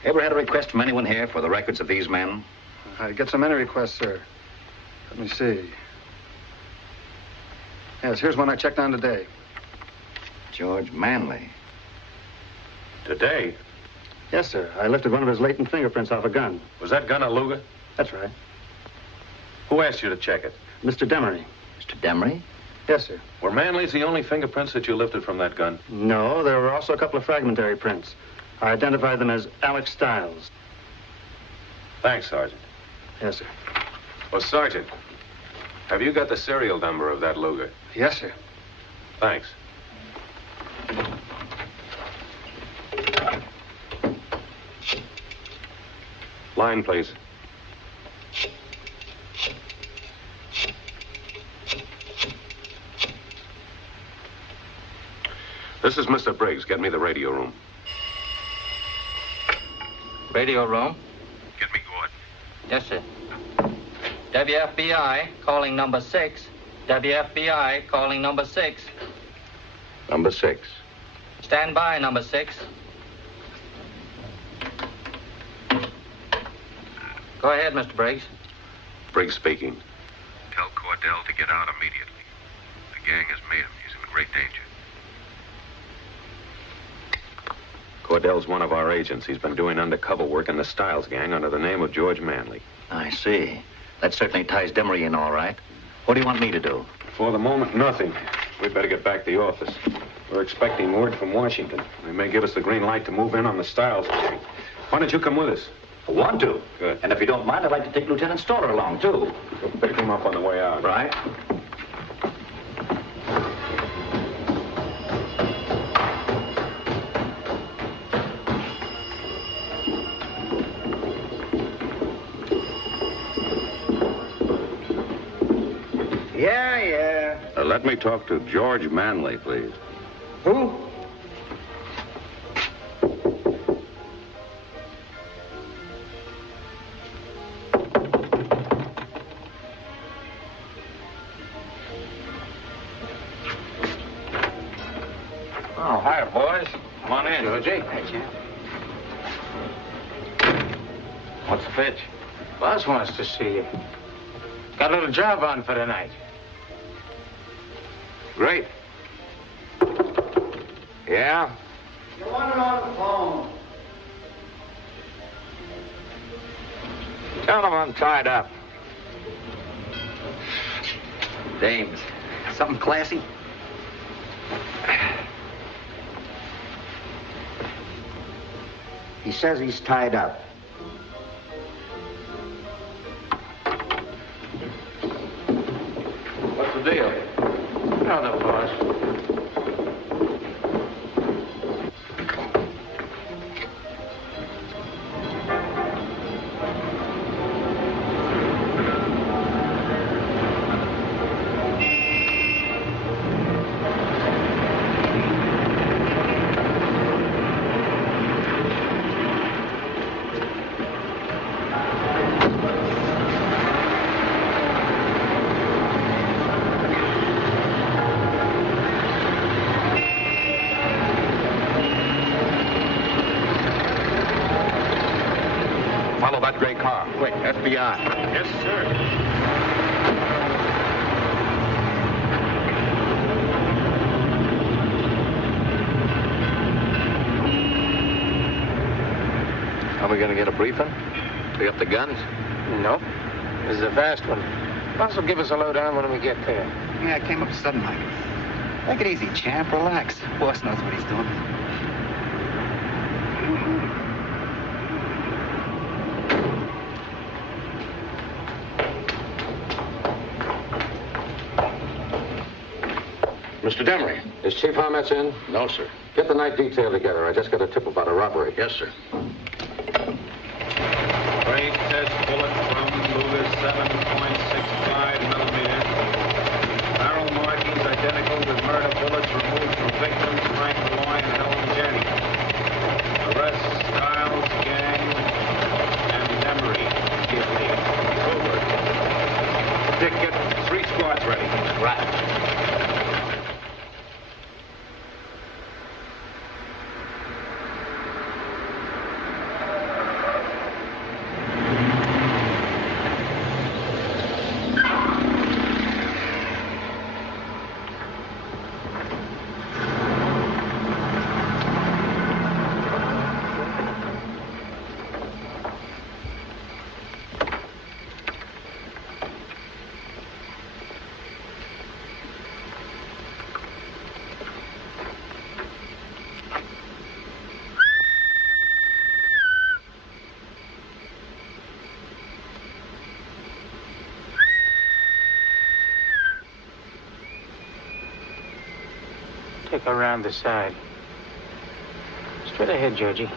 ever had a request from anyone here for the records of these men? I get so many requests, sir. Let me see. Yes, here's one I checked on today. George Manley. Today? Yes, sir. I lifted one of his latent fingerprints off a gun. Was that gun a Luger? That's right. Who asked you to check it? Mr. Demery. Mr. Demery? Yes, sir. Were Manley's the only fingerprints that you lifted from that gun? No, there were also a couple of fragmentary prints. I identified them as Alex Stiles. Thanks, Sergeant. Yes, sir. Well, Sergeant, have you got the serial number of that Luger? Yes, sir. Thanks. Line, please. This is Mr. Briggs. Get me the radio room. Radio room? Get me Gordon. Yes, sir. WFBI calling number 6. WFBI calling number 6. Number 6. Stand by, number 6. Go ahead, Mr. Briggs. Briggs speaking. Tell Cordell to get out immediately. The gang has made him. He's in great danger. Cordell's one of our agents. He's been doing undercover work in the Stiles gang under the name of George Manley. I see. That certainly ties Demery in all right. What do you want me to do? For the moment, nothing. We'd better get back to the office. We're expecting word from Washington. They may give us the green light to move in on the Stiles gang. Why don't you come with us? I want to. Good. And if you don't mind, I'd like to take Lieutenant Stoller along, too. We'll pick him up on the way out. Right. Yeah. Let me talk to George Manley, please. Who? Oh, hi, boys. Come on in. Georgie. Hey, champ. What's the pitch? Boss wants to see you. Got a little job on for tonight. Great. Yeah? You want him on the phone. Tell him I'm tied up. Dames. Something classy? He says he's tied up. What's the deal? No, boss. Follow that gray car. Quick, FBI. Yes, sir. Are we going to get a briefing? Pick up the guns? Nope. This is a fast one. Boss will give us a lowdown when we get there. Yeah, it came up sudden like. Take it easy, champ. Relax. Boss knows what he's doing. Mr. Demery. Is Chief Harmetz in? No, sir. Get the night detail together. I just got a tip about a robbery. Yes, sir. Brake test bullet from Luger 7.65 millimeter. Barrel markings identical with murder bullets removed from victims Frank Malloy and Helen Jennings. Arrest Styles, Gang, and Demery. Over. Dick, get 3 squads ready. Right. Take her around the side. Straight ahead, Georgie.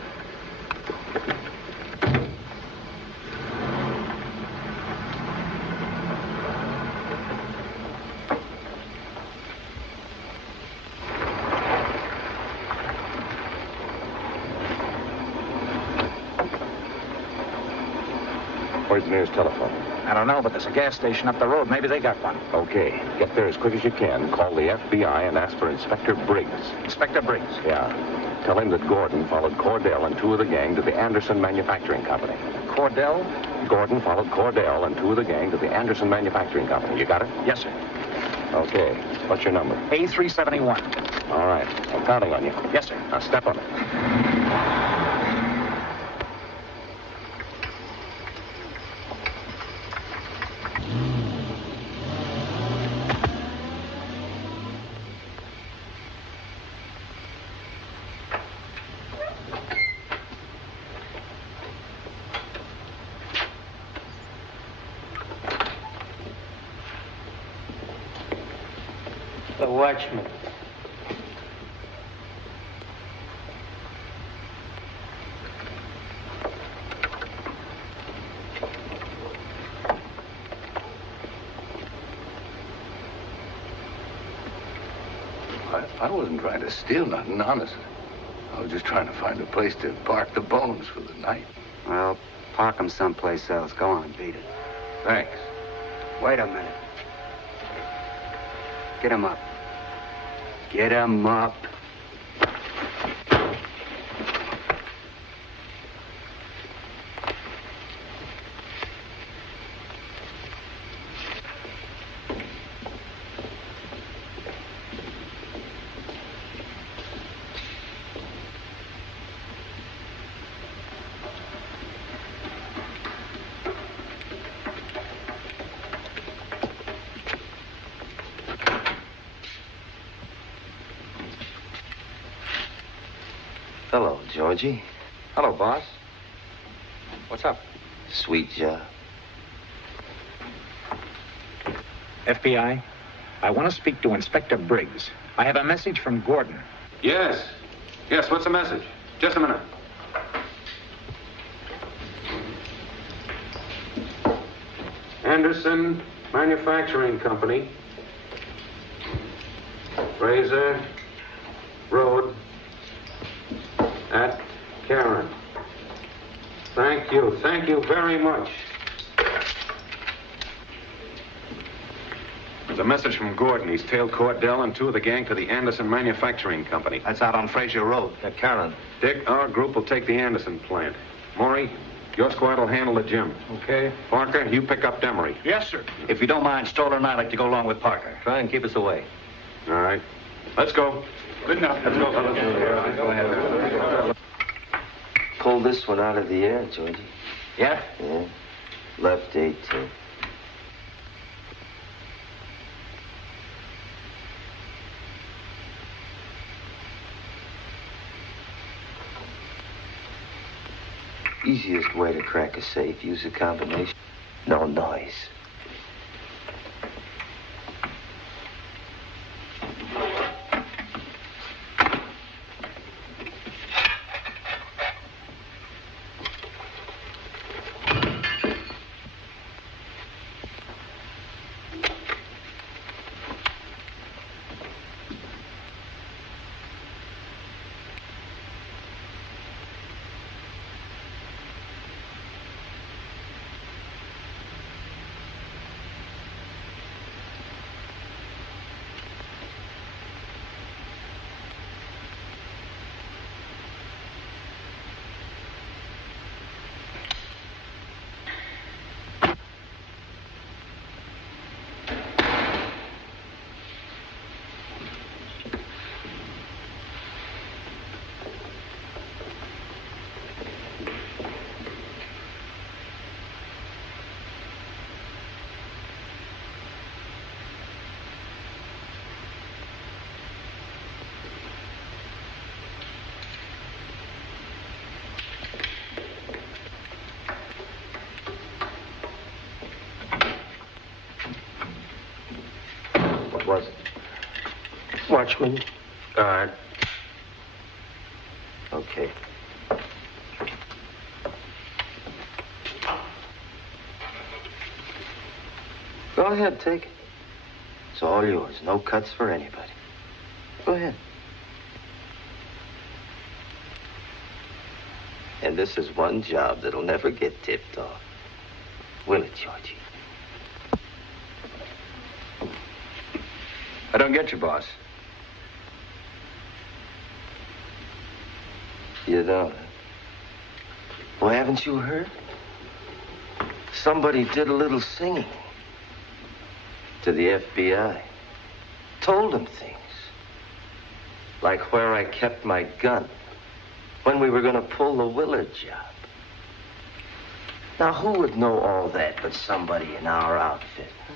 Where's the nearest telephone? I don't know, but there's a gas station up the road. Maybe they got one. Okay. Get there as quick as you can. Call the FBI and ask for Inspector Briggs. Inspector Briggs? Yeah. Tell him that Gordon followed Cordell and 2 of the gang to the Anderson Manufacturing Company. Cordell? Gordon followed Cordell and 2 of the gang to the Anderson Manufacturing Company. You got it? Yes, sir. Okay. What's your number? A371. All right. I'm counting on you. Yes, sir. Now step on it. The watchman. I wasn't trying to steal nothing, honestly. I was just trying to find a place to park the bones for the night. Well, park them someplace else. Go on, beat it. Thanks. Wait a minute. Get him up. Get him up. Hello, Georgie. Hello, boss. What's up? Sweet job. FBI, I want to speak to Inspector Briggs. I have a message from Gordon. Yes. Yes, what's the message? Just a minute. Anderson Manufacturing Company. Fraser Road at Karen. Thank you. Thank you very much. There's a message from Gordon. He's tailed Cordell and 2 of the gang to the Anderson Manufacturing Company. That's out on Fraser Road. At Karen. Dick, our group will take the Anderson plant. Maury, your squad will handle the gym. Okay. Parker, you pick up Demery. Yes, sir. If you don't mind, Stoller and I like to go along with Parker. Try and keep us away. All right. Let's go. Good enough. Let's go, fellas. Go ahead. Pull this one out of the air, Georgie. Yeah? Yeah. Left 18. Easiest way to crack a safe, use a combination. No noise. was it? Watchman. Guard. Okay. Go ahead, take it. It's all yours. No cuts for anybody. Go ahead. And this is one job that'll never get tipped off. Will it, Georgie? I don't get you, boss. You don't? Well, haven't you heard? Somebody did a little singing to the FBI. Told them things. Like where I kept my gun when we were going to pull the Willard job. Now, who would know all that but somebody in our outfit? Huh?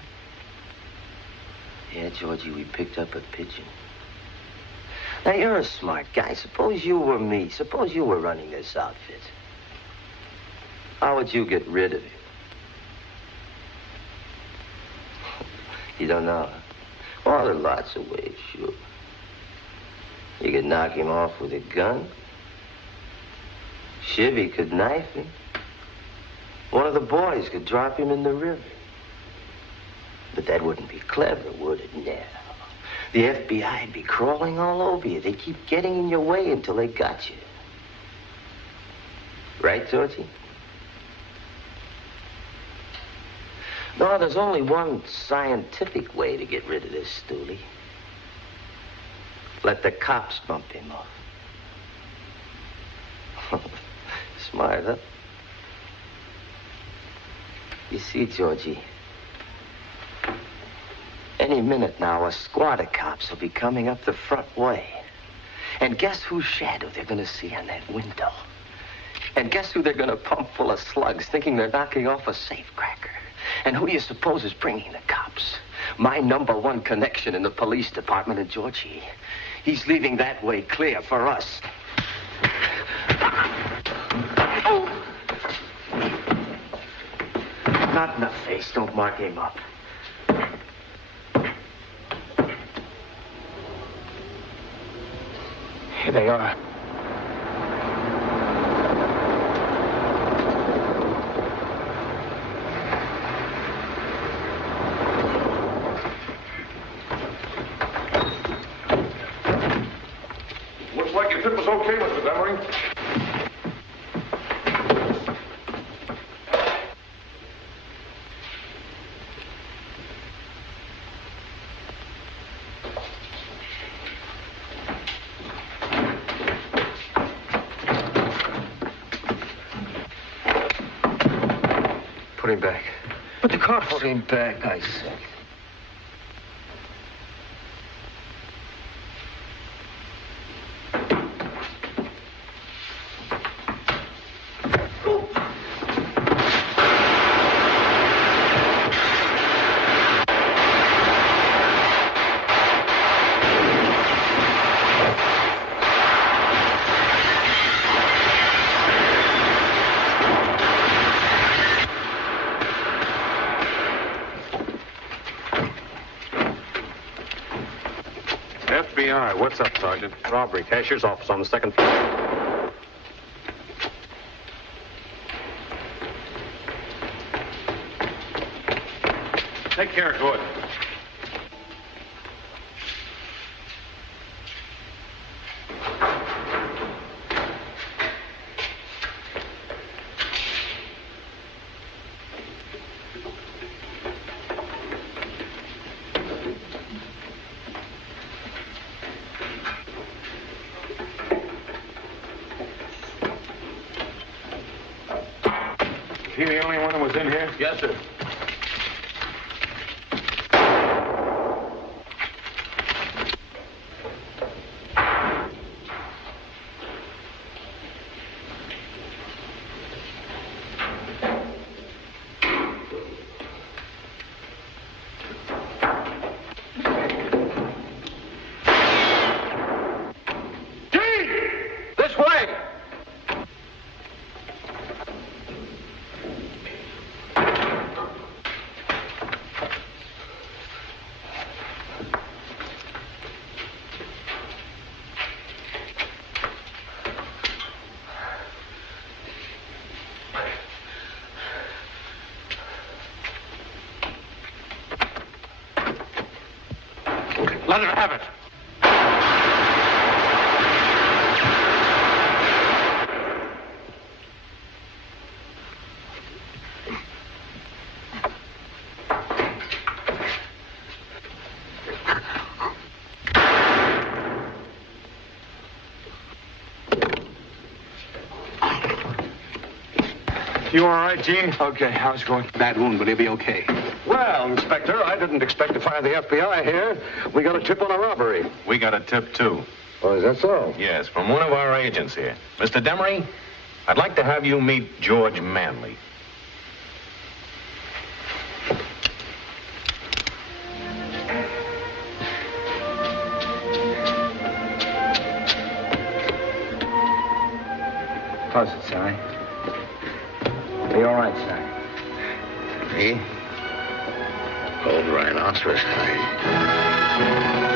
Yeah, Georgie, we picked up a pigeon. Now, you're a smart guy. Suppose you were me. Suppose you were running this outfit. How would you get rid of him? You don't know, huh? Well, there are lots of ways, sure. You could knock him off with a gun. Chivy could knife him. One of the boys could drop him in the river. But that wouldn't be clever, would it? No. The FBI'd be crawling all over you. They'd keep getting in your way until they got you. Right, Georgie? No, there's only one scientific way to get rid of this stoolie. Let the cops bump him off. Smart, huh? You see, Georgie, any minute now, a squad of cops will be coming up the front way. And guess whose shadow they're going to see on that window? And guess who they're going to pump full of slugs, thinking they're knocking off a safecracker? And who do you suppose is bringing the cops? My #1 connection in the police department of Georgie. He's leaving that way clear for us. Oh! Not in the face. Don't mark him up. Here they are. Looks like your trip was okay, Mr. Demery. Put him back. But the cops... Put him back, I said. FBI, what's up, Sergeant? Robbery, cashier's office on the 2nd floor. Take care, good. Is he the only one who was in here? Yes, sir. This way! Let her have it. You all right, Gene? Okay, how's it going? Bad wound, but he'll be okay. Well, Inspector, I didn't expect to find the FBI here. We got a tip on a robbery. We got a tip, too. Oh, is that so? Yes, from one of our agents here. Mr. Demery, I'd like to have you meet George Manley. Close it, Sally. Are you all right, Sally? Me? Old rhinoceros hide.